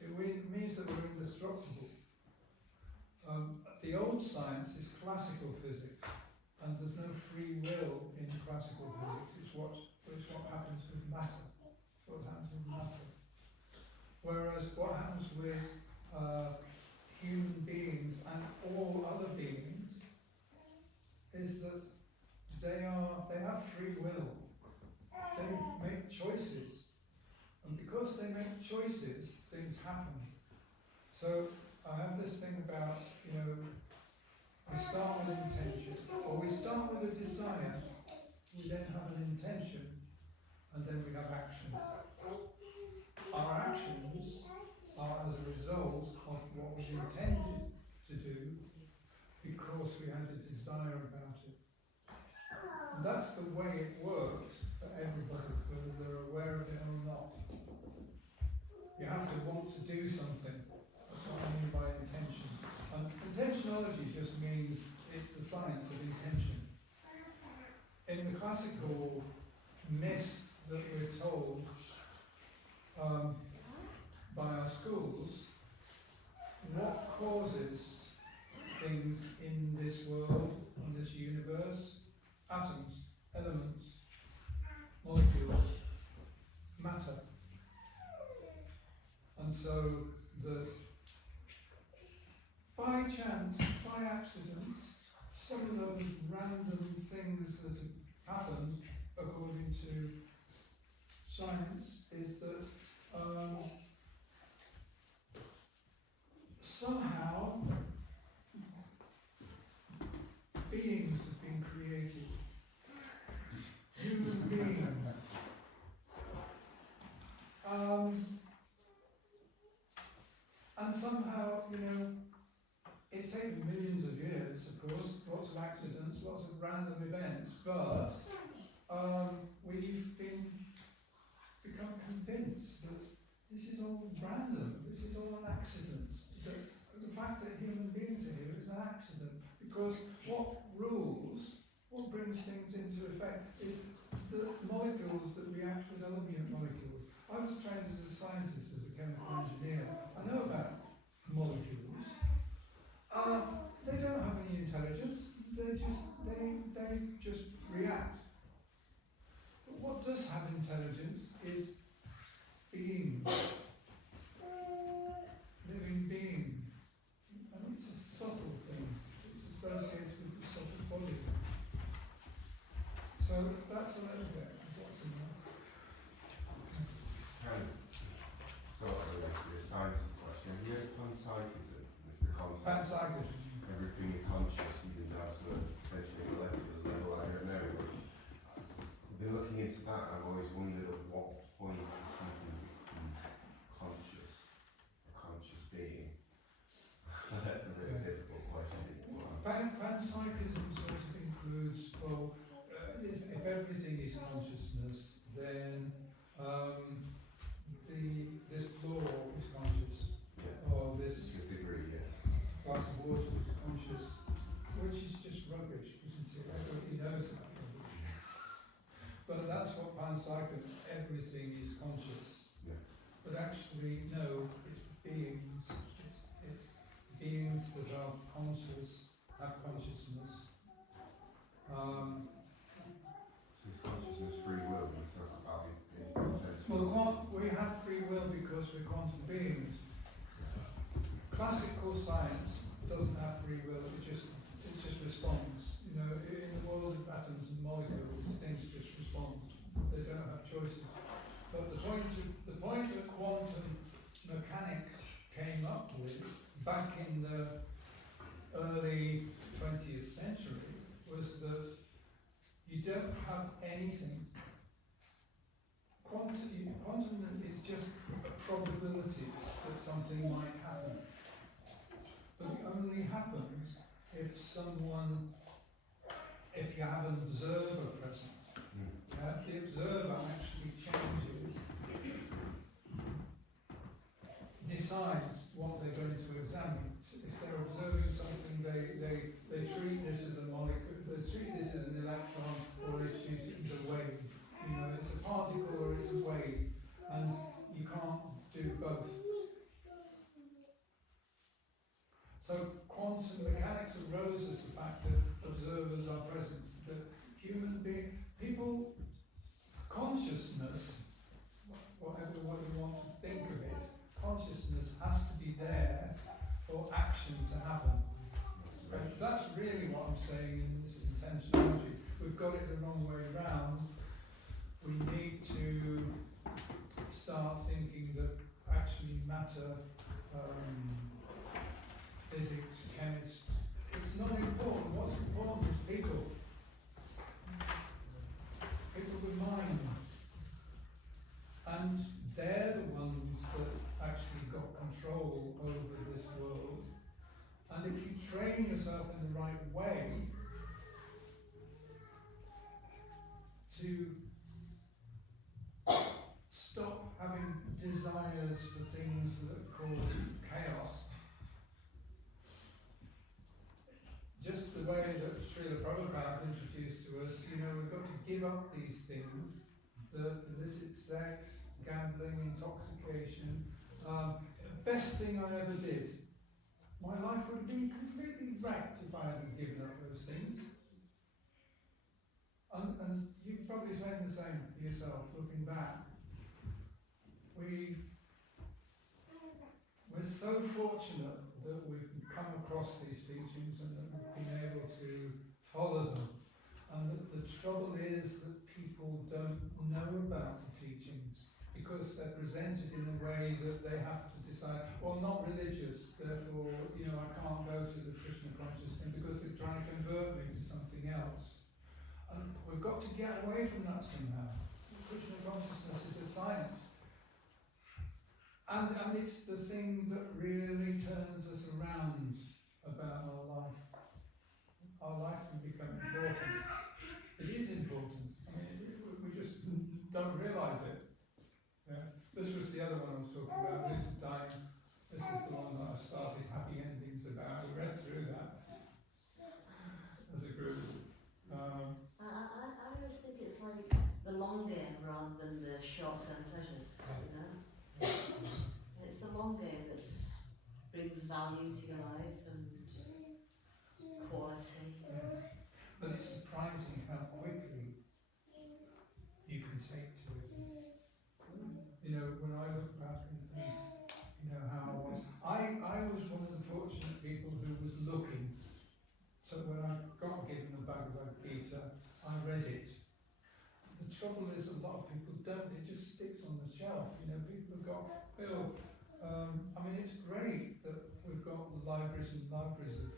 It means that we're indestructible. The old science is classical physics, and there's no free will in classical physics. It's what happens with matter. It's what happens with matter. Whereas what happens with human beings and all other beings is that they have free will. They make choices, and because they make choices, things happen. So I have this thing about, you know, we start with intention, or we start with a desire, we then have an intention, and then we have actions. Our actions are as a result of what we intended to do because we had a desire about it. And that's the way it works for everybody, whether they're aware of it or not. You have to want to do something. That's what I mean by intention. And intentionology just means it's the science of intention. In the classical myth that we're told by our schools, what causes things in this world, in this universe? Atoms, elements, molecules, matter. And so that by chance, by accident, some of those random things that have happened, according to science, is that And somehow, you know, it's taken millions of years, of course, lots of accidents, lots of random events, but we've become convinced that this is all random, this is all an accident. That the fact that human beings are here is an accident, because what rules, what brings things into effect is the molecules that react with other molecules. I was trained as a scientist, as a chemical engineer. I know about molecules. They don't have any intelligence. They just react. But what does have intelligence is beings, living beings, and it's a subtle thing. It's associated with the subtle body. So that's a little bit of what's in there. Start with the science question. Have you heard of panpsychism? It's the concept Panpsychism. everything is conscious, even down to a potentially molecular level. I don't know. I've been looking into that. I've always wondered at what point is something conscious, a conscious being. That's a really difficult question. Panpsychism sort of includes, well, if everything is consciousness, then this floor is conscious, Yeah. or this To a degree, yeah. glass of water is conscious, which is just rubbish, isn't it? Everybody knows that rubbish. But that's what panpsychism, everything is conscious. Yeah. But actually, no, it's beings. It's beings that are conscious, have consciousness. So is consciousness free will? We talk about it in intention. Well, we have free will because we're quantum beings. Classical science doesn't have free will, it just responds. You know, in the world of atoms and molecules, things just respond. They don't have choices. But the point that quantum mechanics came up with back in the early 20th century was that you don't have anything. Quantum is just a probability that something might happen. But it only happens if you have an observer present. The observer actually changes, decides what they're going to examine. So if they're observing something, they treat this as a molecule, they treat this as an electron, or they treat it as a wave. You know, it's a particle or it's a wave, and you can't do both. So quantum mechanics arose as the fact that observers are present, that people, consciousness, whatever you want to think of it, consciousness has to be there for action to happen. And that's really what I'm saying in this intentionality. We've got it the wrong way round. We need to start thinking that actually matter, physics, chemistry, it's not important. What's important is people. People with minds. And they're the ones that actually got control over this world. And if you train yourself in the right way to stop having desires for things that cause chaos, just the way that Srila Prabhupada introduced to us, you know, we've got to give up these things, the illicit sex, gambling, intoxication. Best thing I ever did. My life would have been completely wrecked if I hadn't given up those things. And you're probably saying the same for yourself, looking back. We're so fortunate that we've come across these teachings and that we've been able to follow them. And the trouble is that people don't know about the teachings because they're presented in a way that they have to decide, well, I'm not religious, therefore, you know, I can't go to the Krishna consciousness because they're trying to convert me to something else. And we've got to get away from that somehow. Krishna consciousness is a science. And it's the thing that really short-term pleasures, you know. And it's the long game that brings value to your life and quality. But it's surprising how quickly you can take to it. You know, when I look back and you know how I was one of the fortunate people who was looking. So when I got given the Bhagavad Gita, I read it. The trouble is a lot of people don't, it just sticks on the shelf. You know, people have got filled. I mean, it's great that we've got the libraries and libraries of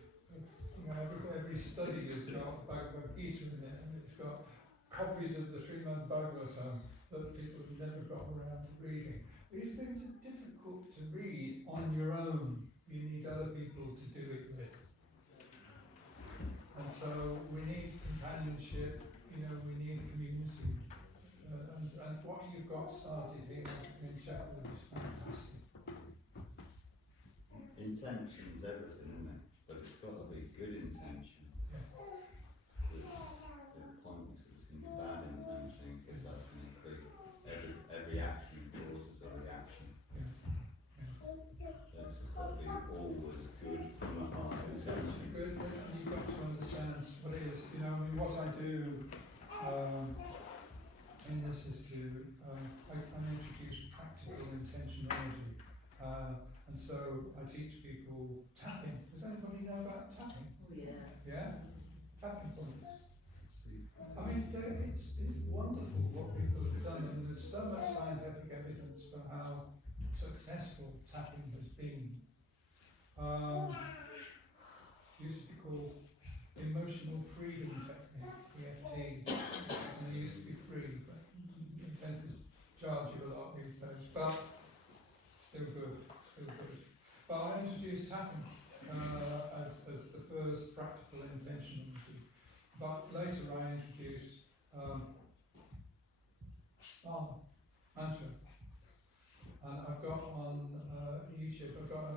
you know, every study has got Bhagavad Gita in it, and it's got copies of the Srimad Bhagavatam that people have never got around to reading. These things are difficult to read on your own. You need other people to do it with. And so we need companionship, you know, we need community. And what you've got started here in Sheffield is fantastic. Intention is everything, isn't it? But it's got to be good intention. Yeah. The point was it was going to be bad intention, because that's going to create every action causes a reaction. Yeah. So it's got to be always good from the heart intention. Good, and you've got to understand what it is. You know, I mean, what I do in this is to I introduce practical intentionality, and so I teach people tapping. Does anybody know about tapping? Oh yeah. Yeah, tapping points. I mean, it's wonderful what people have done, and there's so much scientific evidence for how successful tapping has been. Used to be called emotional freedom technique, EFT, and it used to be free, but they tend to charge you a lot these days, but still good, still good. But I introduced tapping as the first practical intentionality, but later I introduced mantra, and I've got on YouTube, I've got a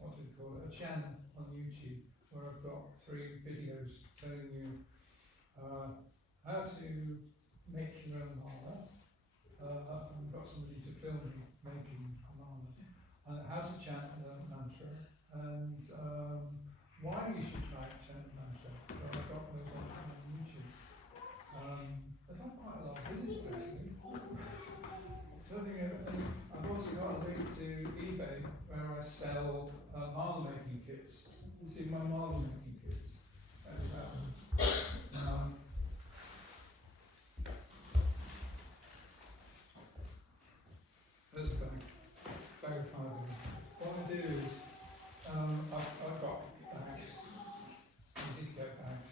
what do you call it, a channel on YouTube where I've got 3 videos telling you how to make your own mala. I've got somebody to film me making a mala, and how to chant the mantra, and why you should try to chant the mantra. So I've got those on YouTube. I've had quite a lot of visitors actually. I've also got a link to eBay where I sell mala making kits. You see my mala making kits. There's a bag of 5 of them. What I do is, I've got bags, easy to get bags.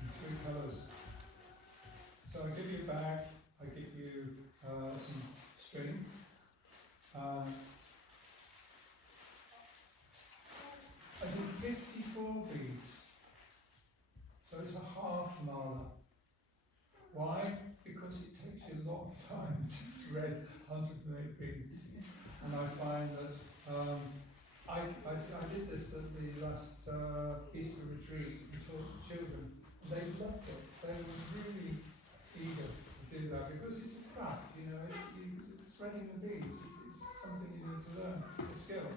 In 3 colours. So I give you a bag, I give you some string. I do 54 beads. So it's a half mala. Why? Because it takes you a long time to thread 108 beads. And I find that I did this at the last Easter retreat and taught the children. They loved it. They were really eager to do that because it's a craft, you know, it's threading the beads. It's something you need to learn, a skill.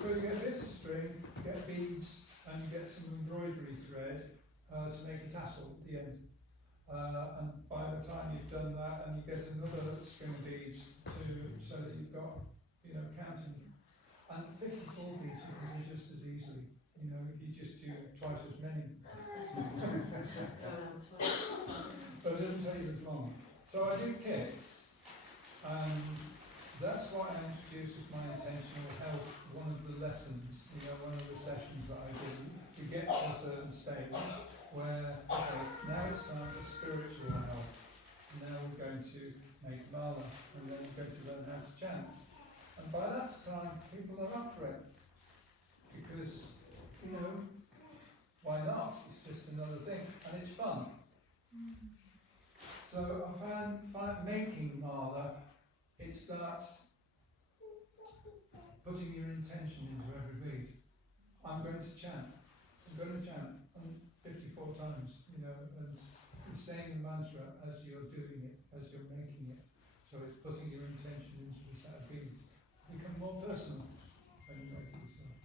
So you get this string, you get beads, and you get some embroidery thread to make a tassel at the end. And by the time you've done that, and you get another string of beads so that you've got, you know, counting. And 54 beads you can do just as easily, you know, if you just do twice as many. But it doesn't take you as long. So I do kits, and that's why I introduced with my intentional health one of the lessons, you know, one of the sessions that I do to get to a certain stage where, okay, now it's time for spiritual health. Now we're going to make mala, and then we're going to learn how to chant. And by that time, people are up for it. Because, you know, why not? It's just another thing, and it's fun. So I found making mala, it's that putting your intention into every bead. I'm going to chant. I'm going to chant 54 times, you know, and it's saying the mantra as you're doing it, as you're making it. So it's putting your intention into the set of beads. Become more personal when you make it yourself.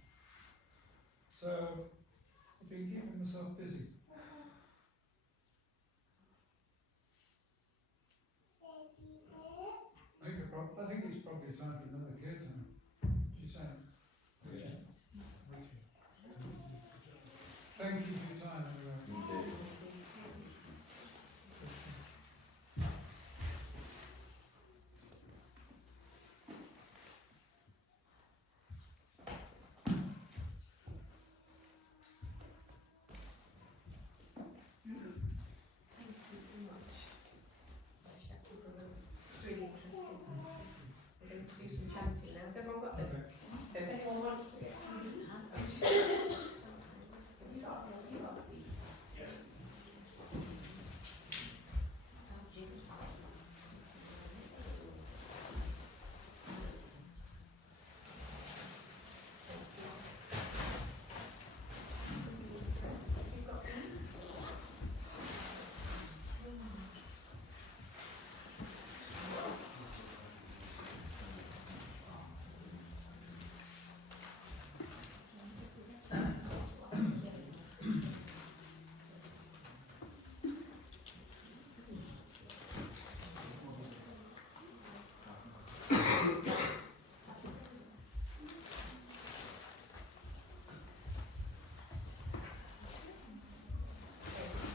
So I've been keeping myself busy. I think it's probably time for another kirtan. What do you say? Yeah. Thank you for your time anyway. Indeed. Thank you so much. It's really interesting. We're going to do some chanting now. Has everyone got them? Okay. So if anyone wants to get some, you've got these.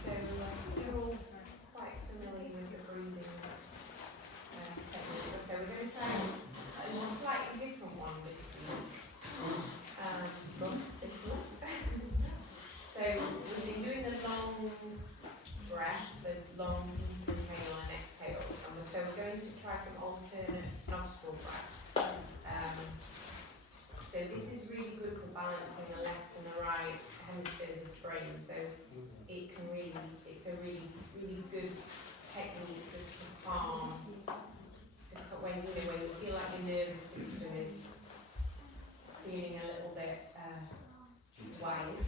So you're all quite familiar with the breathing technique. So we're going to try a slightly different one this week. From this one. So we've been doing the long breath, the long inhale and exhale. So we're going to try some alternate nostril breath. So this is really good for balancing the left and the right hemispheres of the brain. So it can really, it's a really, really good technique just to calm, when you feel like your nervous system is feeling a little bit wild.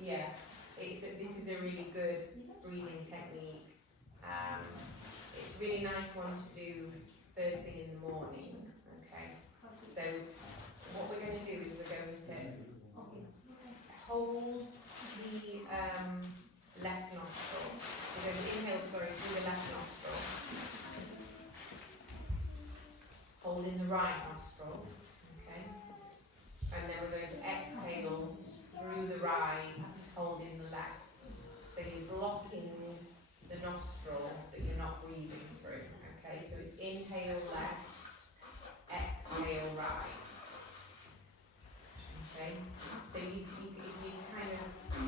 Yeah, this is a really good breathing technique. It's a really nice one to do first thing in the morning. Okay, so what we're going to do is we're going to hold the left nostril. We're going to inhale through the left nostril, holding the right nostril, okay, and then we're going to exhale through the right, holding the left. So you're blocking the nostril that you're not breathing through, okay, so it's inhale left, exhale right. Okay, so if you kind of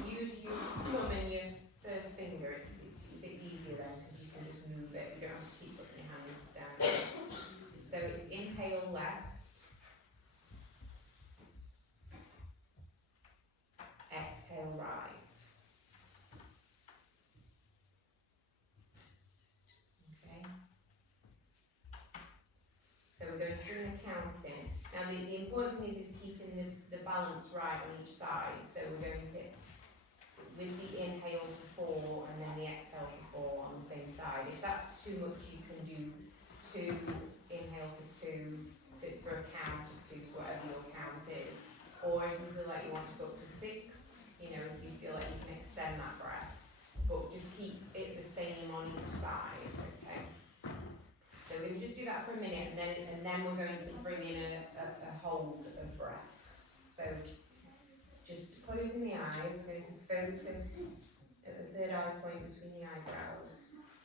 use your thumb and your first finger, it's a bit easier then because you can just move it, you don't have to keep putting your hand down. So it's inhale left, exhale right. Okay, so we're going to bring the count in. Now the important thing is keeping the balance right on each side. So we're going to, with the inhale for 4 and then the exhale for 4 on the same side. If that's too much, you can do 2, inhale for 2, so it's for a count of 2, so whatever your count is. Or if you feel like you want to go up to 6, you know, if you feel like you can extend that breath, but just keep it the same on each side, okay? So we'll just do that for a minute, and then we're going to bring in a hold of breath. So just closing the eyes, we're going to focus at the third eye point between the eyebrows.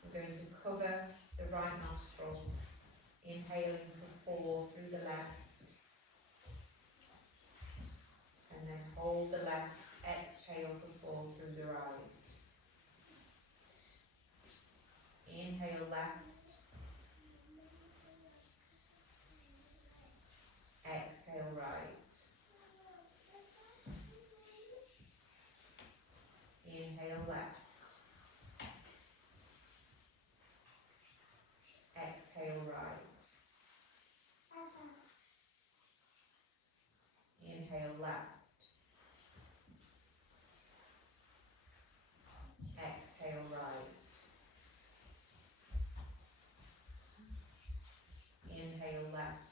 We're going to cover the right nostril, inhaling for 4 through the left, and then hold the left, exhale for 4 through the right. Inhale left, exhale right. Inhale left. Exhale right. Inhale left. exhale right. Inhale left.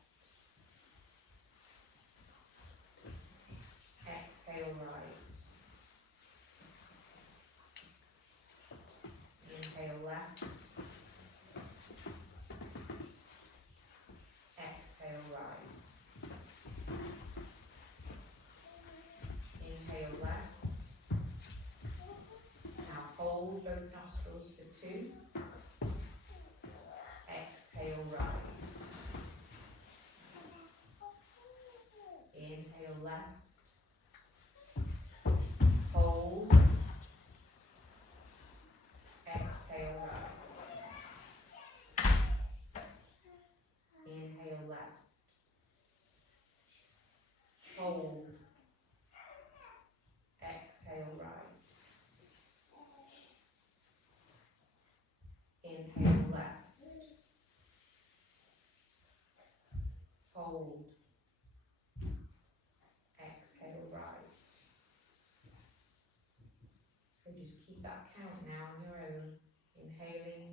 Exhale right. Inhale left. Exhale right. Inhale left. Now hold both nostrils for 2. Exhale right. Inhale left. Hold. Exhale right. Inhale left. Hold. Exhale right. Inhale left. Hold. Exhale right. So just keep that count now on your own. Inhaling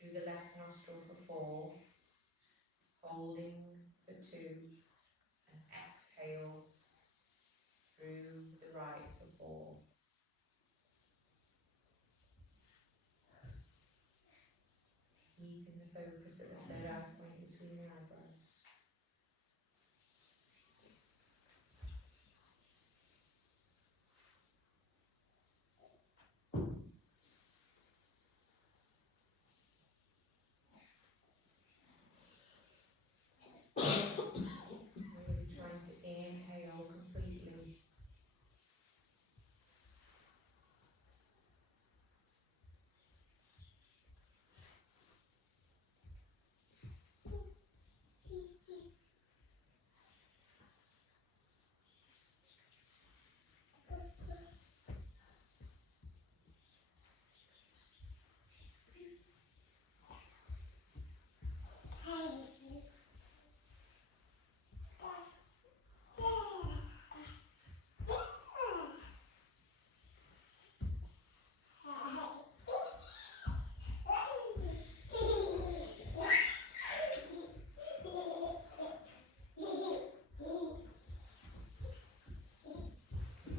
through the left nostril for 4. Holding for 2. And exhale through the right for 4. Keeping the focus at the third eye point between the eyebrows. Really trying to inhale completely.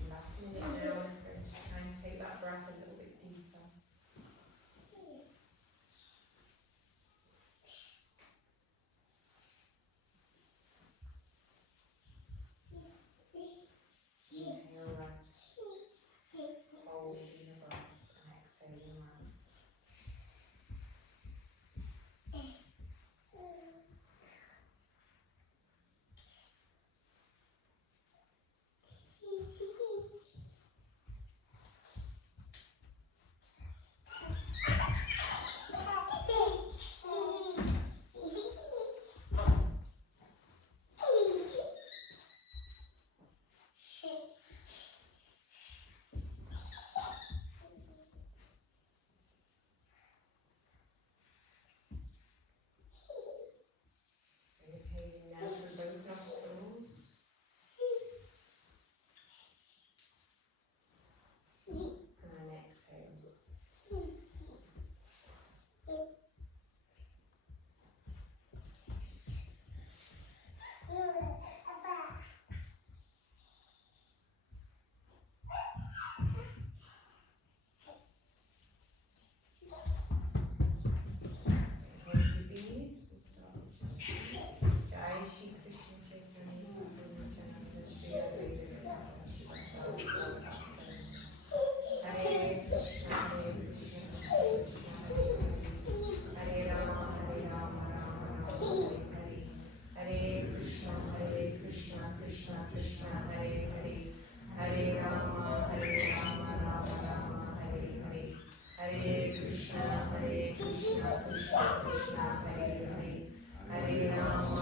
Last minute now, I'm going to try and take that breath a little bit deeper. Inhale left, holding the breath, and exhaling right. So inhaling now through both nostrils. And then exhale. Here's your beads. We'll start with Hare Krishna Sheffield. Hare Krishna, Hare Krishna, Hare Rama, Rama Hare Hare. Hare Krishna, Krishna Krishna, Hare Hare. Hare Rama, Rama Hare Hare. Hare Krishna, Krishna Krishna, Hare Hare. Hare Rama,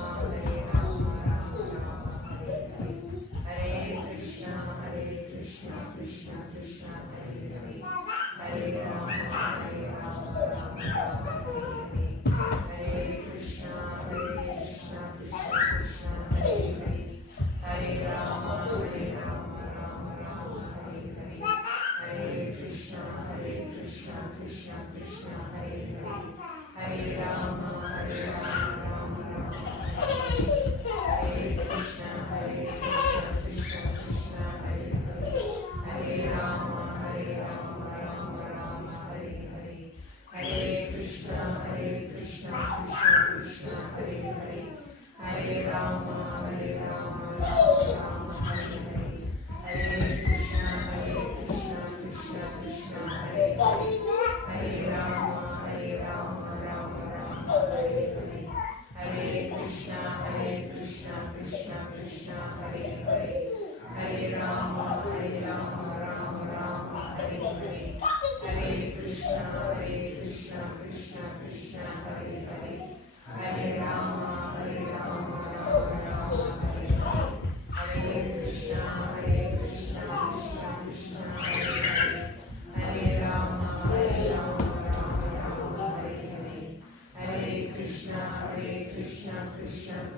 Rama Hare Hare. Hare Krishna, Krishna Krishna, Hare Hare. Hare Rama, Rama Hare Hare. Hare Krishna, Krishna Krishna, Hare Hare. Hare Rama, Rama Hare Hare. Hare Krishna,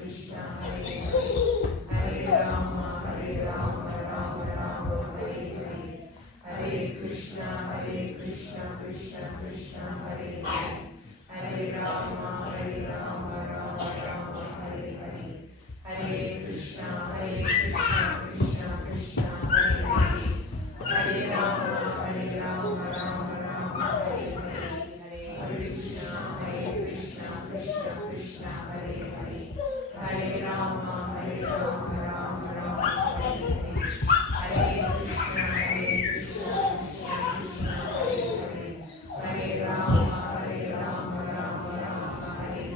Krishna Hare Hare, Hare Rama, Rama Rama, Hare Hare, Hare Krishna, Krishna Krishna, Hare Hare, Hare Rama, Rama Rama, Hare Hare, Hare Krishna, Krishna Krishna, Hare Hare, Hare Rama, Rama Hare Hare, Hare Krishna, Krishna Krishna, Hare Hare, Hare Rama, Rama Hare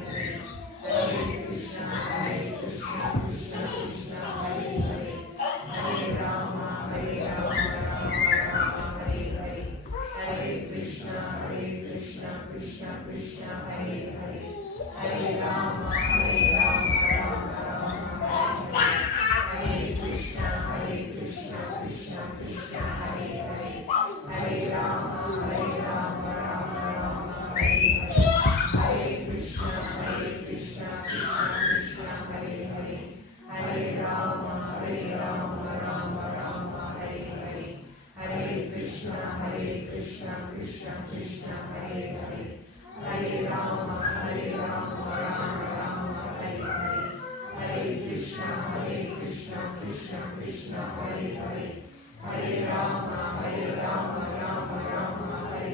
Hare, Hare Krishna, Krishna Krishna, Hare Hare, Hare Rama, Rama Hare Hare, Hare Krishna, Krishna Krishna, Hare Hare, Hare Rama, Rama Hare Hare, Hare Krishna, Krishna Krishna, Hare Hare, Hare Rama, Rama Hare Krishna, Krishna Krishna, Hare Hare, Hare Rama, Rama Hare Hare, Hare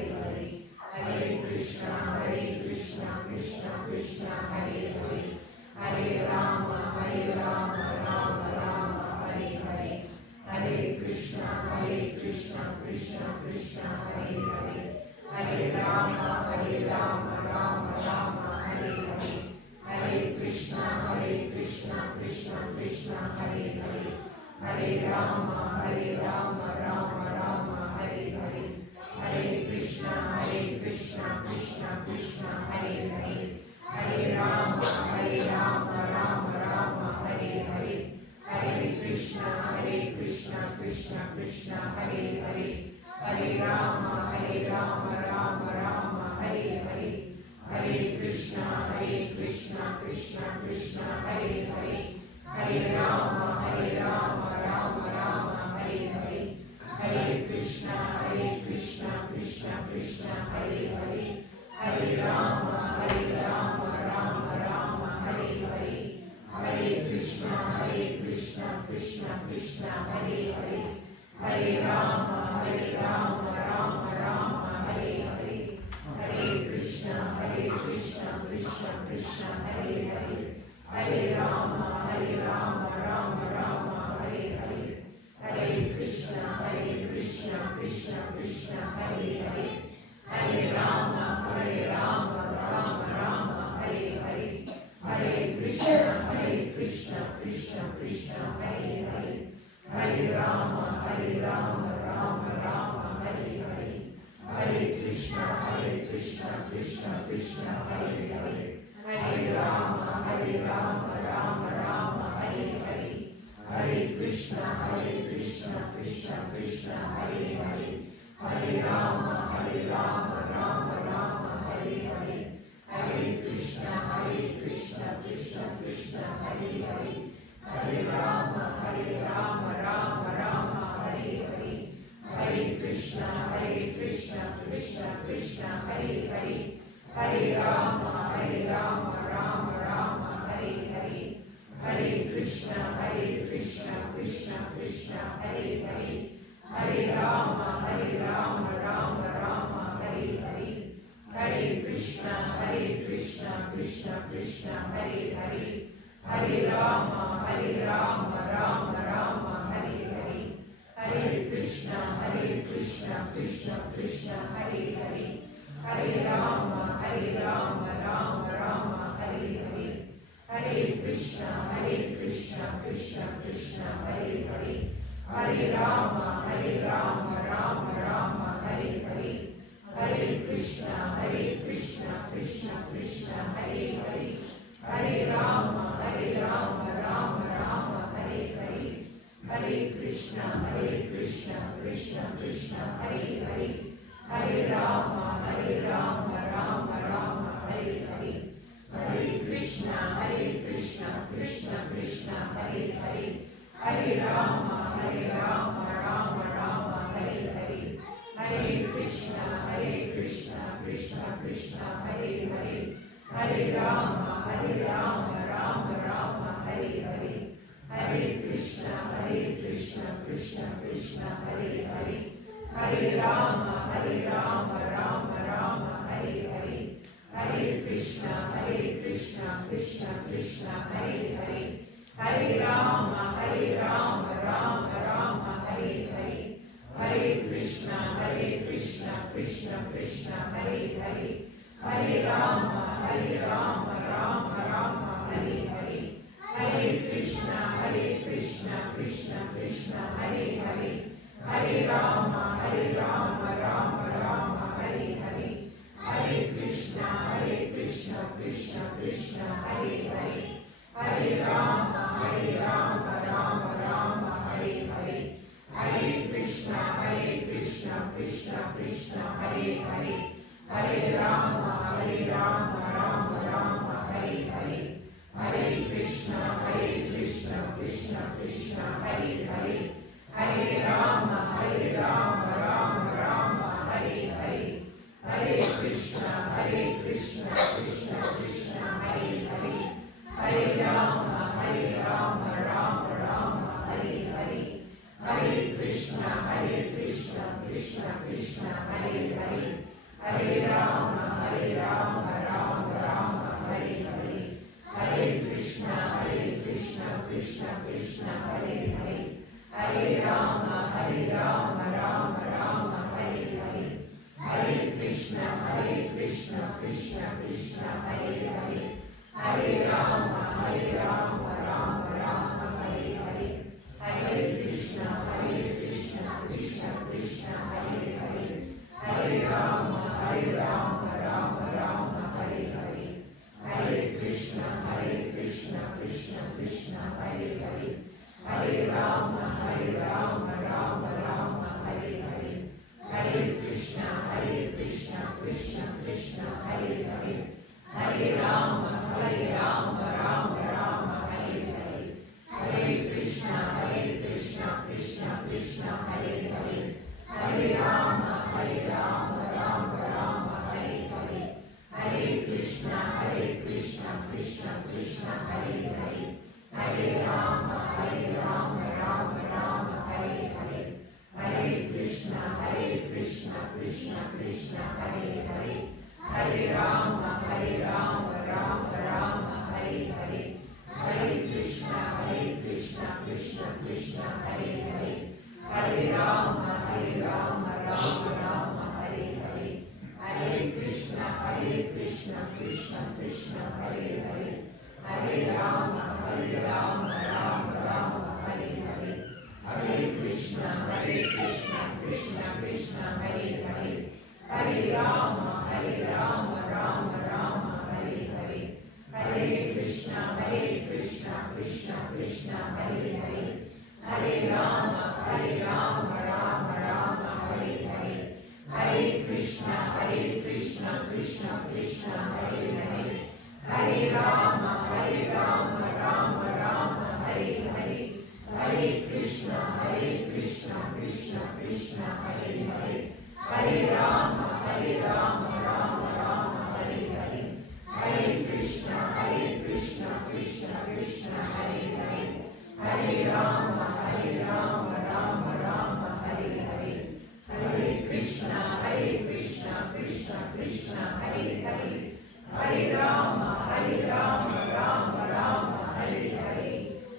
Krishna, Krishna Krishna, Hare Hare, Hare Rama, Rama Hare Hare, Hare Krishna, Krishna Krishna, Hare Hare, Hare Rama, Rama Hare Hare, Hare Krishna, Krishna Krishna, Hare Hare, Hare Rama, Rama Hare Hare, Hare Krishna, Krishna Hare Hare, Hare Rama, Rama Hare Hare, Hare Krishna, Krishna Hare Hare, Hare Rama, Rama Hare Hare, Hare Krishna, Krishna Hare Hare, Hare Rama, Rama Hare Hare, Hare Krishna, Krishna Hare Hare, Hare Rama, Rama Hare Hare, Hare Krishna, Krishna Hare Hare, Hare Rama, Rama Hare Hare, Hare Krishna, Krishna Hare Hare, Hare Rama, Rama Hare Hare, Hare Krishna, Krishna Hare Hare, Hare Rama, Rama Hare Hare, Hare Krishna, Krishna Hare Hare, Hare Rama, Rama Hare Hare, Hare Krishna, Krishna Hare Hare, Hare Rama, Rama Hare Hare, Hare Krishna, Krishna Hare Hare, Hare Rama, Rama Hare Hare, Hare Krishna, Krishna Hare Hare, Hare Rama, Rama Hare Hare, Hare Krishna, Krishna Hare Hare, Hare Rama, Rama Hare Hare, Hare Krishna, Krishna Hare Hare, Hare Rama, Rama Hare Hare, Hare Krishna, Krishna Hare Hare, Hare Rama, Rama Hare Hare, Hare Krishna, Krishna Hare Hare, Hare Rama, Rama Hare Hare, Hare Krishna, Krishna Hare Hare, Hare Rama, Rama Hare Hare, Hare Krishna, Krishna Hare Hare, Hare Rama, Rama Hare Hare, Hare Krishna, Krishna Hare Hare, Hare Rama, Rama Hare Hare, Hare Krishna, Krishna Hare Hare, Hare Rama, Rama Hare Hare, Hare Krishna, Krishna Hare Hare, Hare Rama, Rama Hare Hare, Hare Krishna, Krishna Hare Hare, Hare Rama, Rama Hare Hare, Hare Krishna, Hare Rama, Hare Rama, Rama Rama, Hare Hare. Hare Krishna, Krishna Krishna, Hare Hare. Hare Rama, Rama Rama, Hare Hare. Hare Krishna, Krishna Krishna, Hare Hare. Hare Rama, Rama Rama, Hare Hare. Hare Krishna, Krishna Krishna, Hare Hare. Hare Rama, Rama Rama, Hare Hare. Hare Krishna, Krishna Krishna, Hare Hare. Hare Rama, Rama Rama, Hare Hare. Hare Krishna, Krishna Krishna, Hare Hare. Hare Rama, Rama Rama, Hare Hare. Hare Krishna, Krishna Krishna, Hare Hare. Hare Rama, Rama Rama, Hare Hare. Hare Krishna, Krishna Krishna, Hare Hare. Hare Rama, Rama Rama, Hare Hare. Hare Krishna, Krishna Krishna, Hare Hare. Hare Rama, Rama Rama, Hare Hare. Hare Krishna, Krishna Krishna, Hare Hare. Hare Rama, Rama Rama, Hare Hare. Hare Krishna, Krishna Krishna, Hare Hare. Hare Rama, Rama Rama, Hare Hare. Hare Krishna, Krishna Krishna, Hare Hare. Hare Rama, Rama Rama, Hare Hare. Hare Krishna, Krishna Krishna, Hare Hare. Hare Rama, Rama Rama, Hare Hare. Hare Krishna, Krishna Krishna, Hare Hare. Hare Rama, Rama Rama, Hare Hare. Hare Krishna, Krishna Krishna, Hare Hare. Hare Rama, Rama Rama, Hare Hare. Hare Krishna, Krishna Krishna, Hare Hare. Hare Rama, Rama Rama, Hare Hare. Hare Krishna, Krishna Krishna, Hare Hare. Hare Rama, Rama Rama, Hare Hare. Hare Krishna, Krishna Krishna, Hare Hare. Hare Rama, Rama Rama, Hare Hare. Hare Krishna, Krishna Krishna, Hare Hare. Hare Rama, Rama Rama, Hare Hare. Hare Krishna, Krishna Krishna, Hare Hare. Hare Rama, Rama Rama, Hare Hare. Hare Krishna, Krishna Krishna, Hare Hare. Hare Rama, Rama Rama, Hare Hare. Hare Krishna, Krishna Krishna, Hare Hare. Hare Rama, Rama Rama, Hare Hare. Hare Krishna, Krishna Krishna, Hare Hare. Hare Rama, Rama Rama, Hare Hare. Hare Krishna, Krishna Krishna, Hare Hare. Hare Rama, Rama Rama, Hare Hare. Hare Krishna, Krishna Krishna, Hare Hare. Hare Rama, Rama Rama, Hare Hare. Hare Krishna, Krishna Krishna, Hare Hare. Hare Rama, Rama Rama, Hare Hare.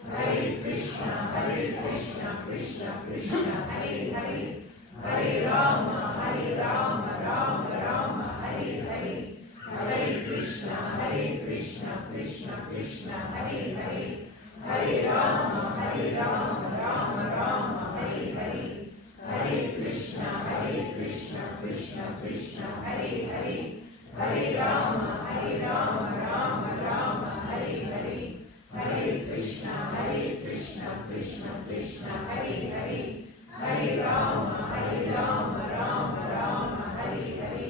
Hare Krishna, Krishna Krishna, Hare Hare. Hare Rama, Rama Rama, Hare Hare. Hare Krishna, Krishna Krishna, Hare Hare. Hare Rama, Rama Rama, Hare Hare. Hare Krishna, Krishna Krishna, Hare Hare. Hare Rama, Rama Rama, Hare Hare. Hare Krishna, Krishna Krishna, Hare Hare. Hare Rama, Rama Rama, Hare Hare.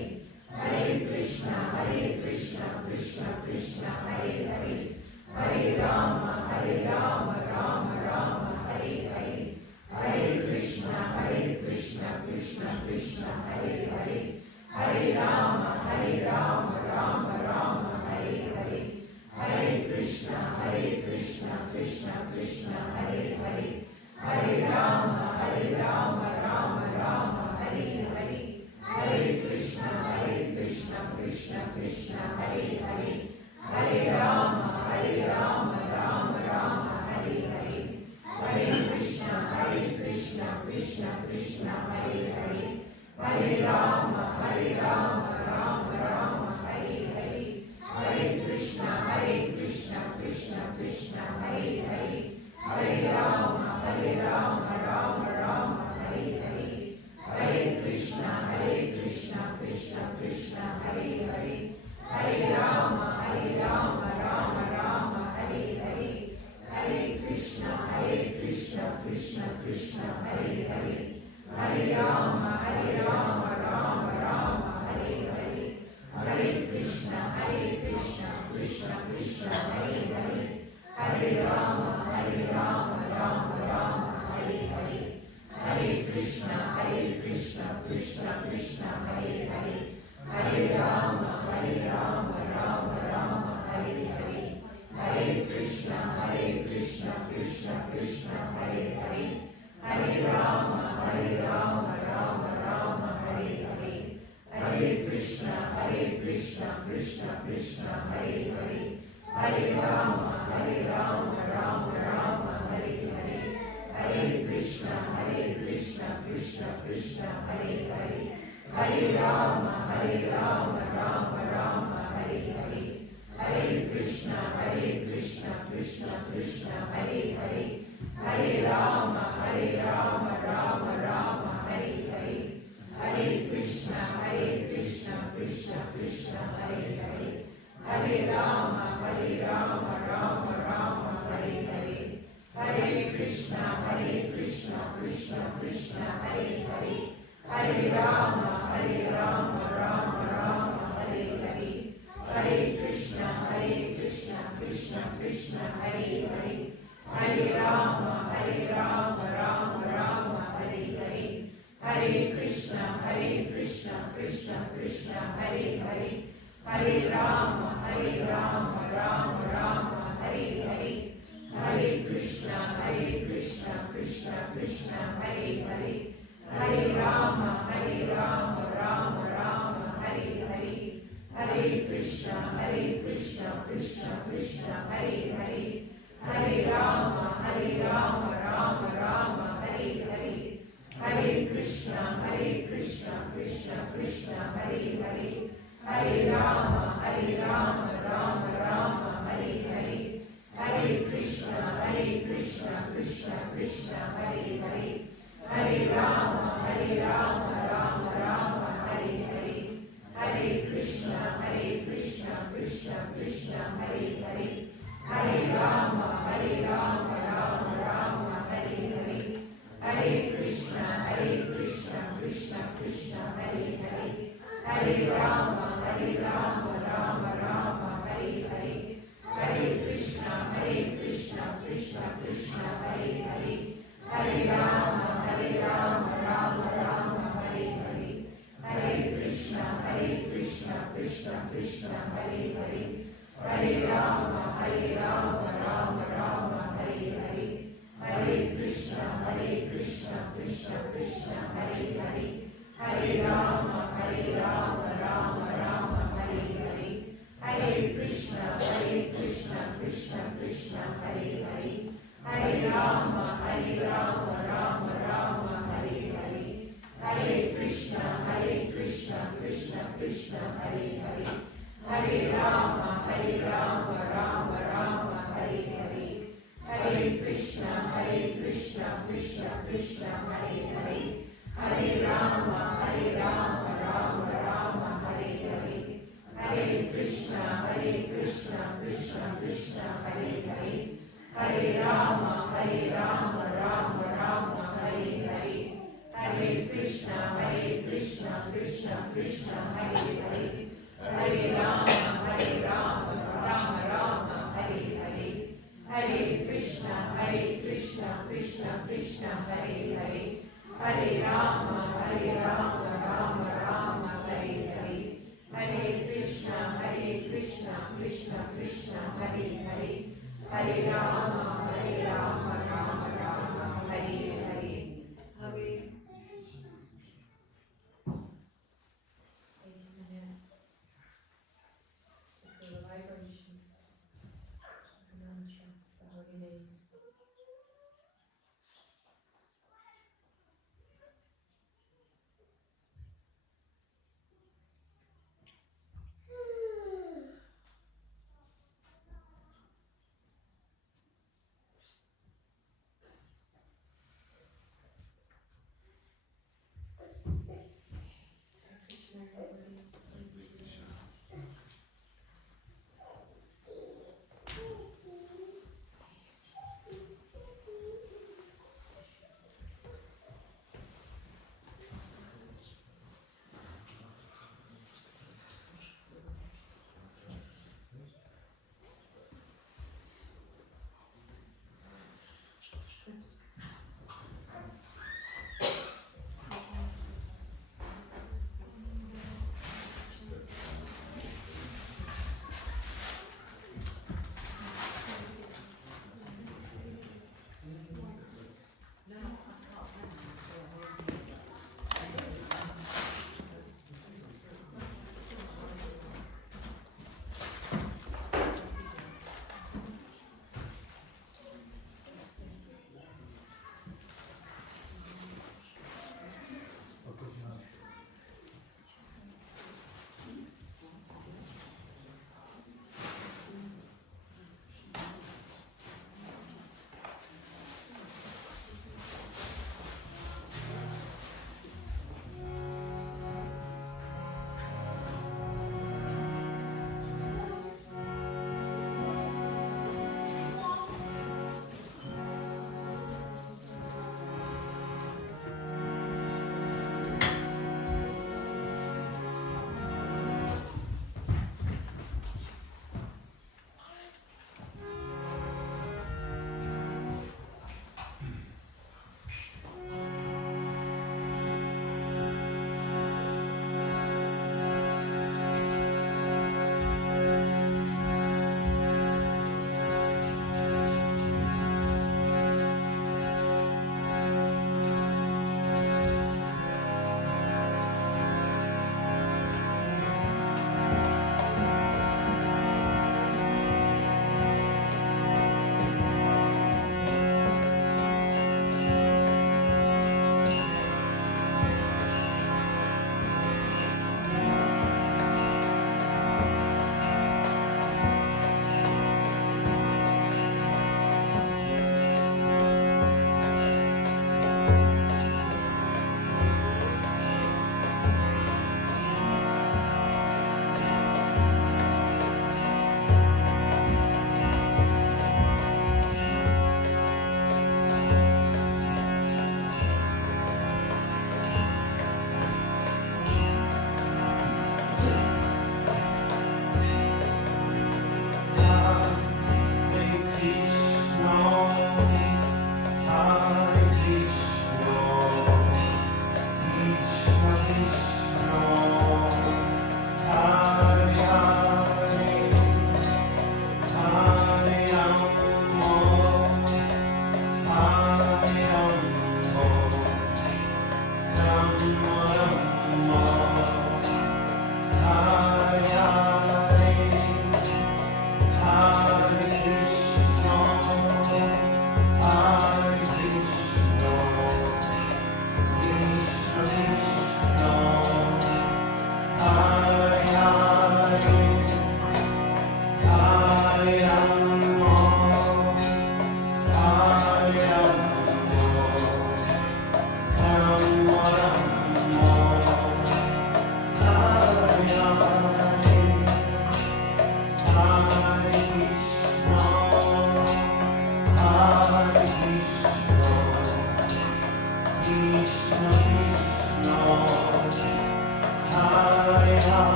Hare Krishna, Krishna Krishna, Hare Hare. Hare Rama, Rama Rama, Hare Hare. Hare Krishna, Krishna Krishna, Hare Hare. Hare Rama, Rama Rama, Hare Hare. Krishna, Hare Hare, Hare Rama, Rama Rama, Hare Hare, Hare Krishna, Krishna Krishna, Hare Hare, Hare Rama, Rama Rama, Hare Hare, Hare Krishna, Krishna Krishna, Hare Hare, Hare Rama, Rama Rama, Hare Hare, Hare Krishna, Krishna Krishna, Hare Hare, Hare Rama, Rama Rama, Hare Hare, Hare Krishna, Krishna Krishna, Hare Hare, Hare Rama, Rama Rama, Hare Hare, Hare Krishna, Krishna Krishna, Hare Hare, Hare Rama, Rama Rama, Hare Hare, Hare Krishna, Krishna Krishna, Hare Hare, Hare Rama, Rama Rama, Hare Hare, Hare Krishna, Krishna Krishna, Hare Hare, Hare Rama, Rama Rama, Hare Hare, Hare Krishna, Krishna Krishna, Hare Hare, Hare Rama, Rama Rama, Hare Hare, Hare Krishna, Krishna Krishna, Hare Hare, Hare Rama, Rama Rama, Hare Hare, Hare Krishna, Krishna Hare Hare, Hare Rama, Rama Rama, Hare Hare, Hare Krishna, Krishna, Hare Hare, Hare Rama, Rama Rama, Hare Hare, Hare Krishna, Krishna, Hare Hare, Hare Rama, Rama Rama, Hare Hare, Hare Krishna, Krishna, Hare Hare, Hare Rama, Rama Rama, Hare Hare, Hare Krishna, Krishna, Hare Hare, Hare Rama, Rama Rama, Hare Hare, Hare Krishna, Krishna, Hare Hare, Hare Rama, Rama Rama, Hare Hare, Hare Krishna, Krishna, Hare Hare, Hare Rama, Rama Rama, Hare Hare, Hare Krishna, Krishna, Hare Hare, Hare Rama, Rama Rama, Hare Hare, Hare Krishna, Krishna, Hare Hare, Hare Rama, Rama Rama, Hare Hare, Hare Krishna, Krishna, Hare Hare, Hare Rama, Rama Rama, Hare Hare, Hare Krishna, Krishna, Hare Hare, Hare Rama, Rama Rama, Hare Hare, Hare Krishna, Krishna, Hare Hare, Hare Rama, Rama Rama, Hare Hare, Hare Krishna, Krishna, Hare Hare, Hare Rama, Rama Rama, Hare Hare, Hare Krishna, Krishna, Hare Hare, Hare Rama, Rama Rama, Hare Hare, Hare Krishna, Krishna, Hare Hare, Hare Rama, Rama Rama, Hare Hare, Hare Krishna, Krishna, Hare Hare, Hare Rama, Rama Rama, Hare Hare, Hare Krishna, Krishna, Hare Hare, Hare Rama, Rama Rama, Hare Hare, Hare Krishna, Krishna, Hare Hare, Hare Rama, Rama Rama, Hare Hare. Hare. Just take a minute to feel the vibrations of the mantra, the holy name.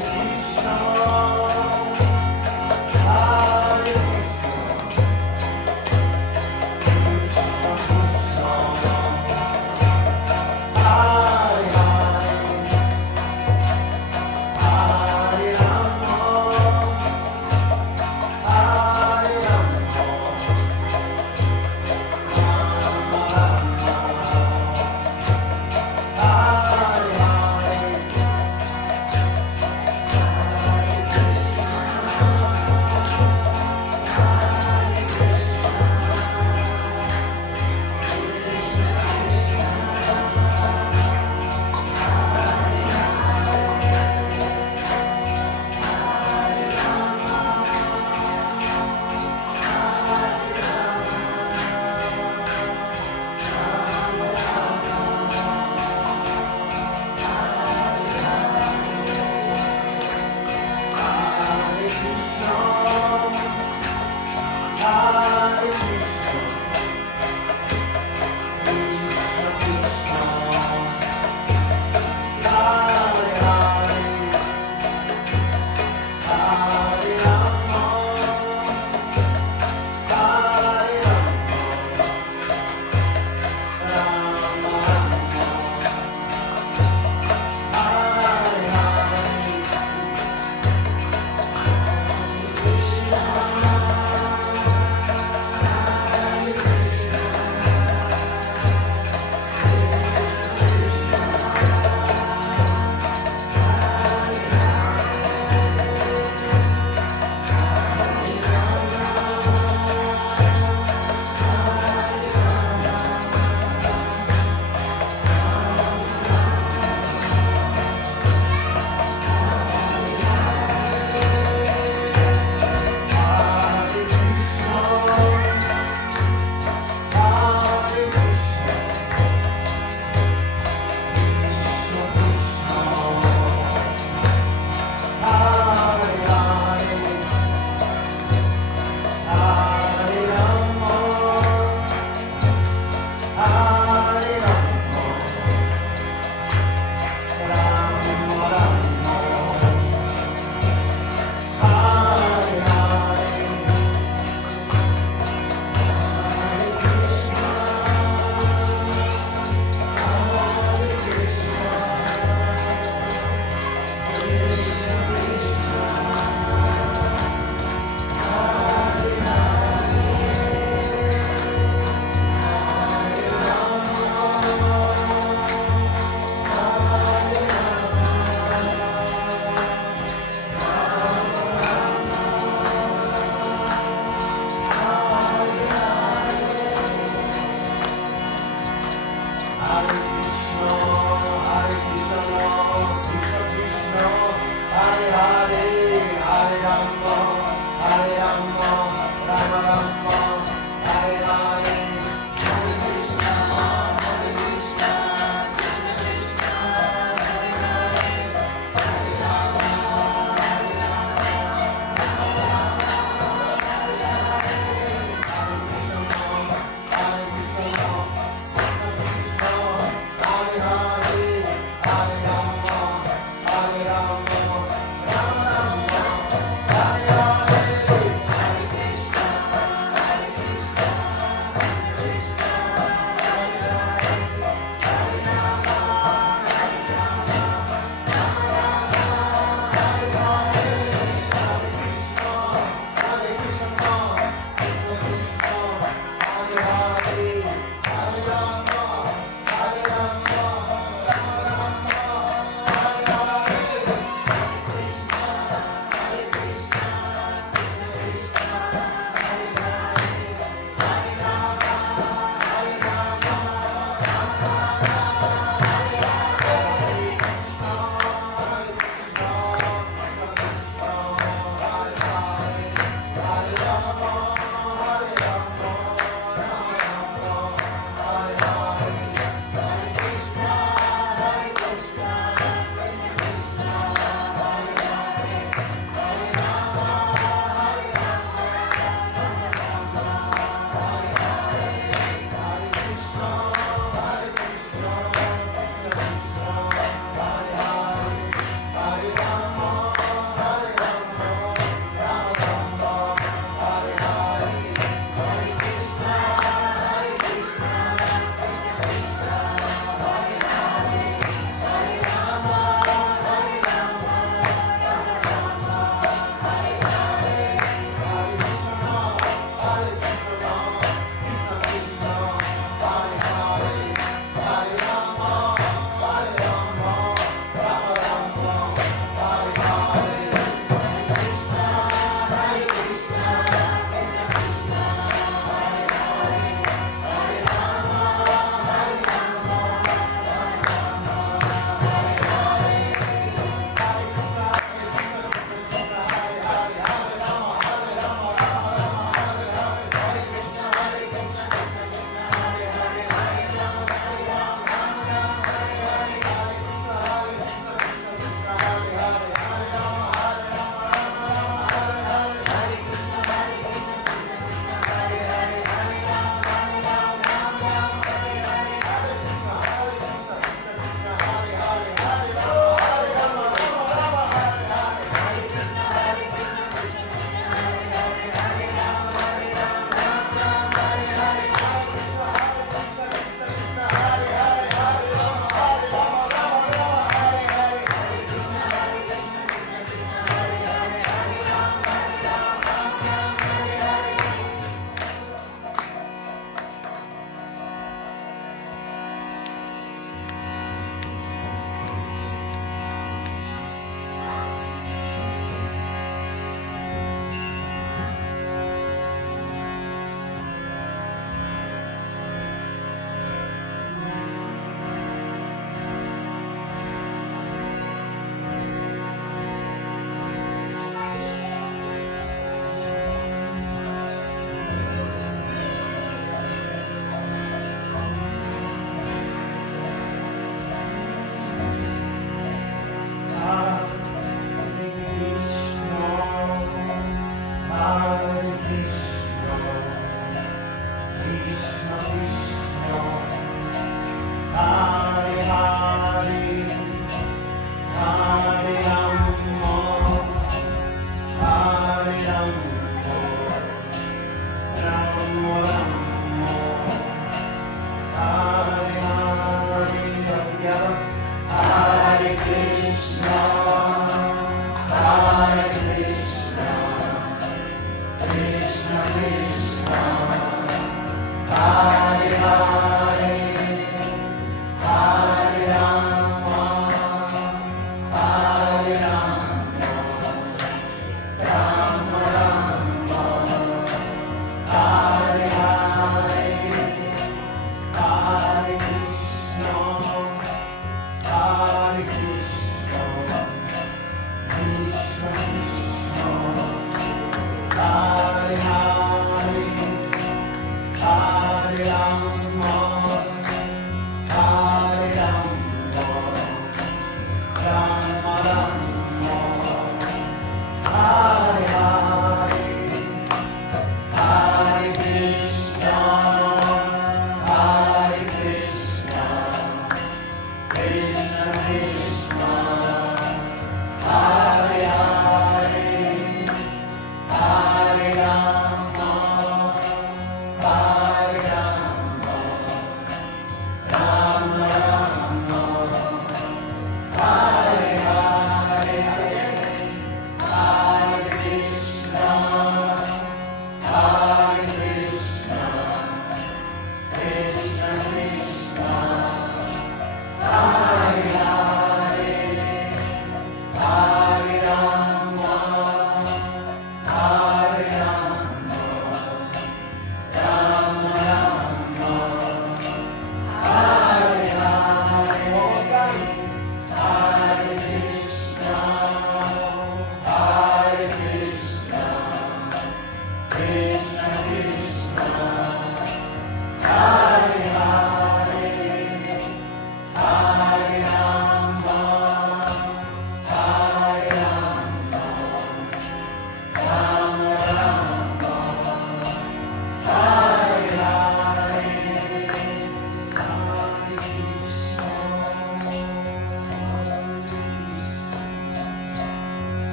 conscious of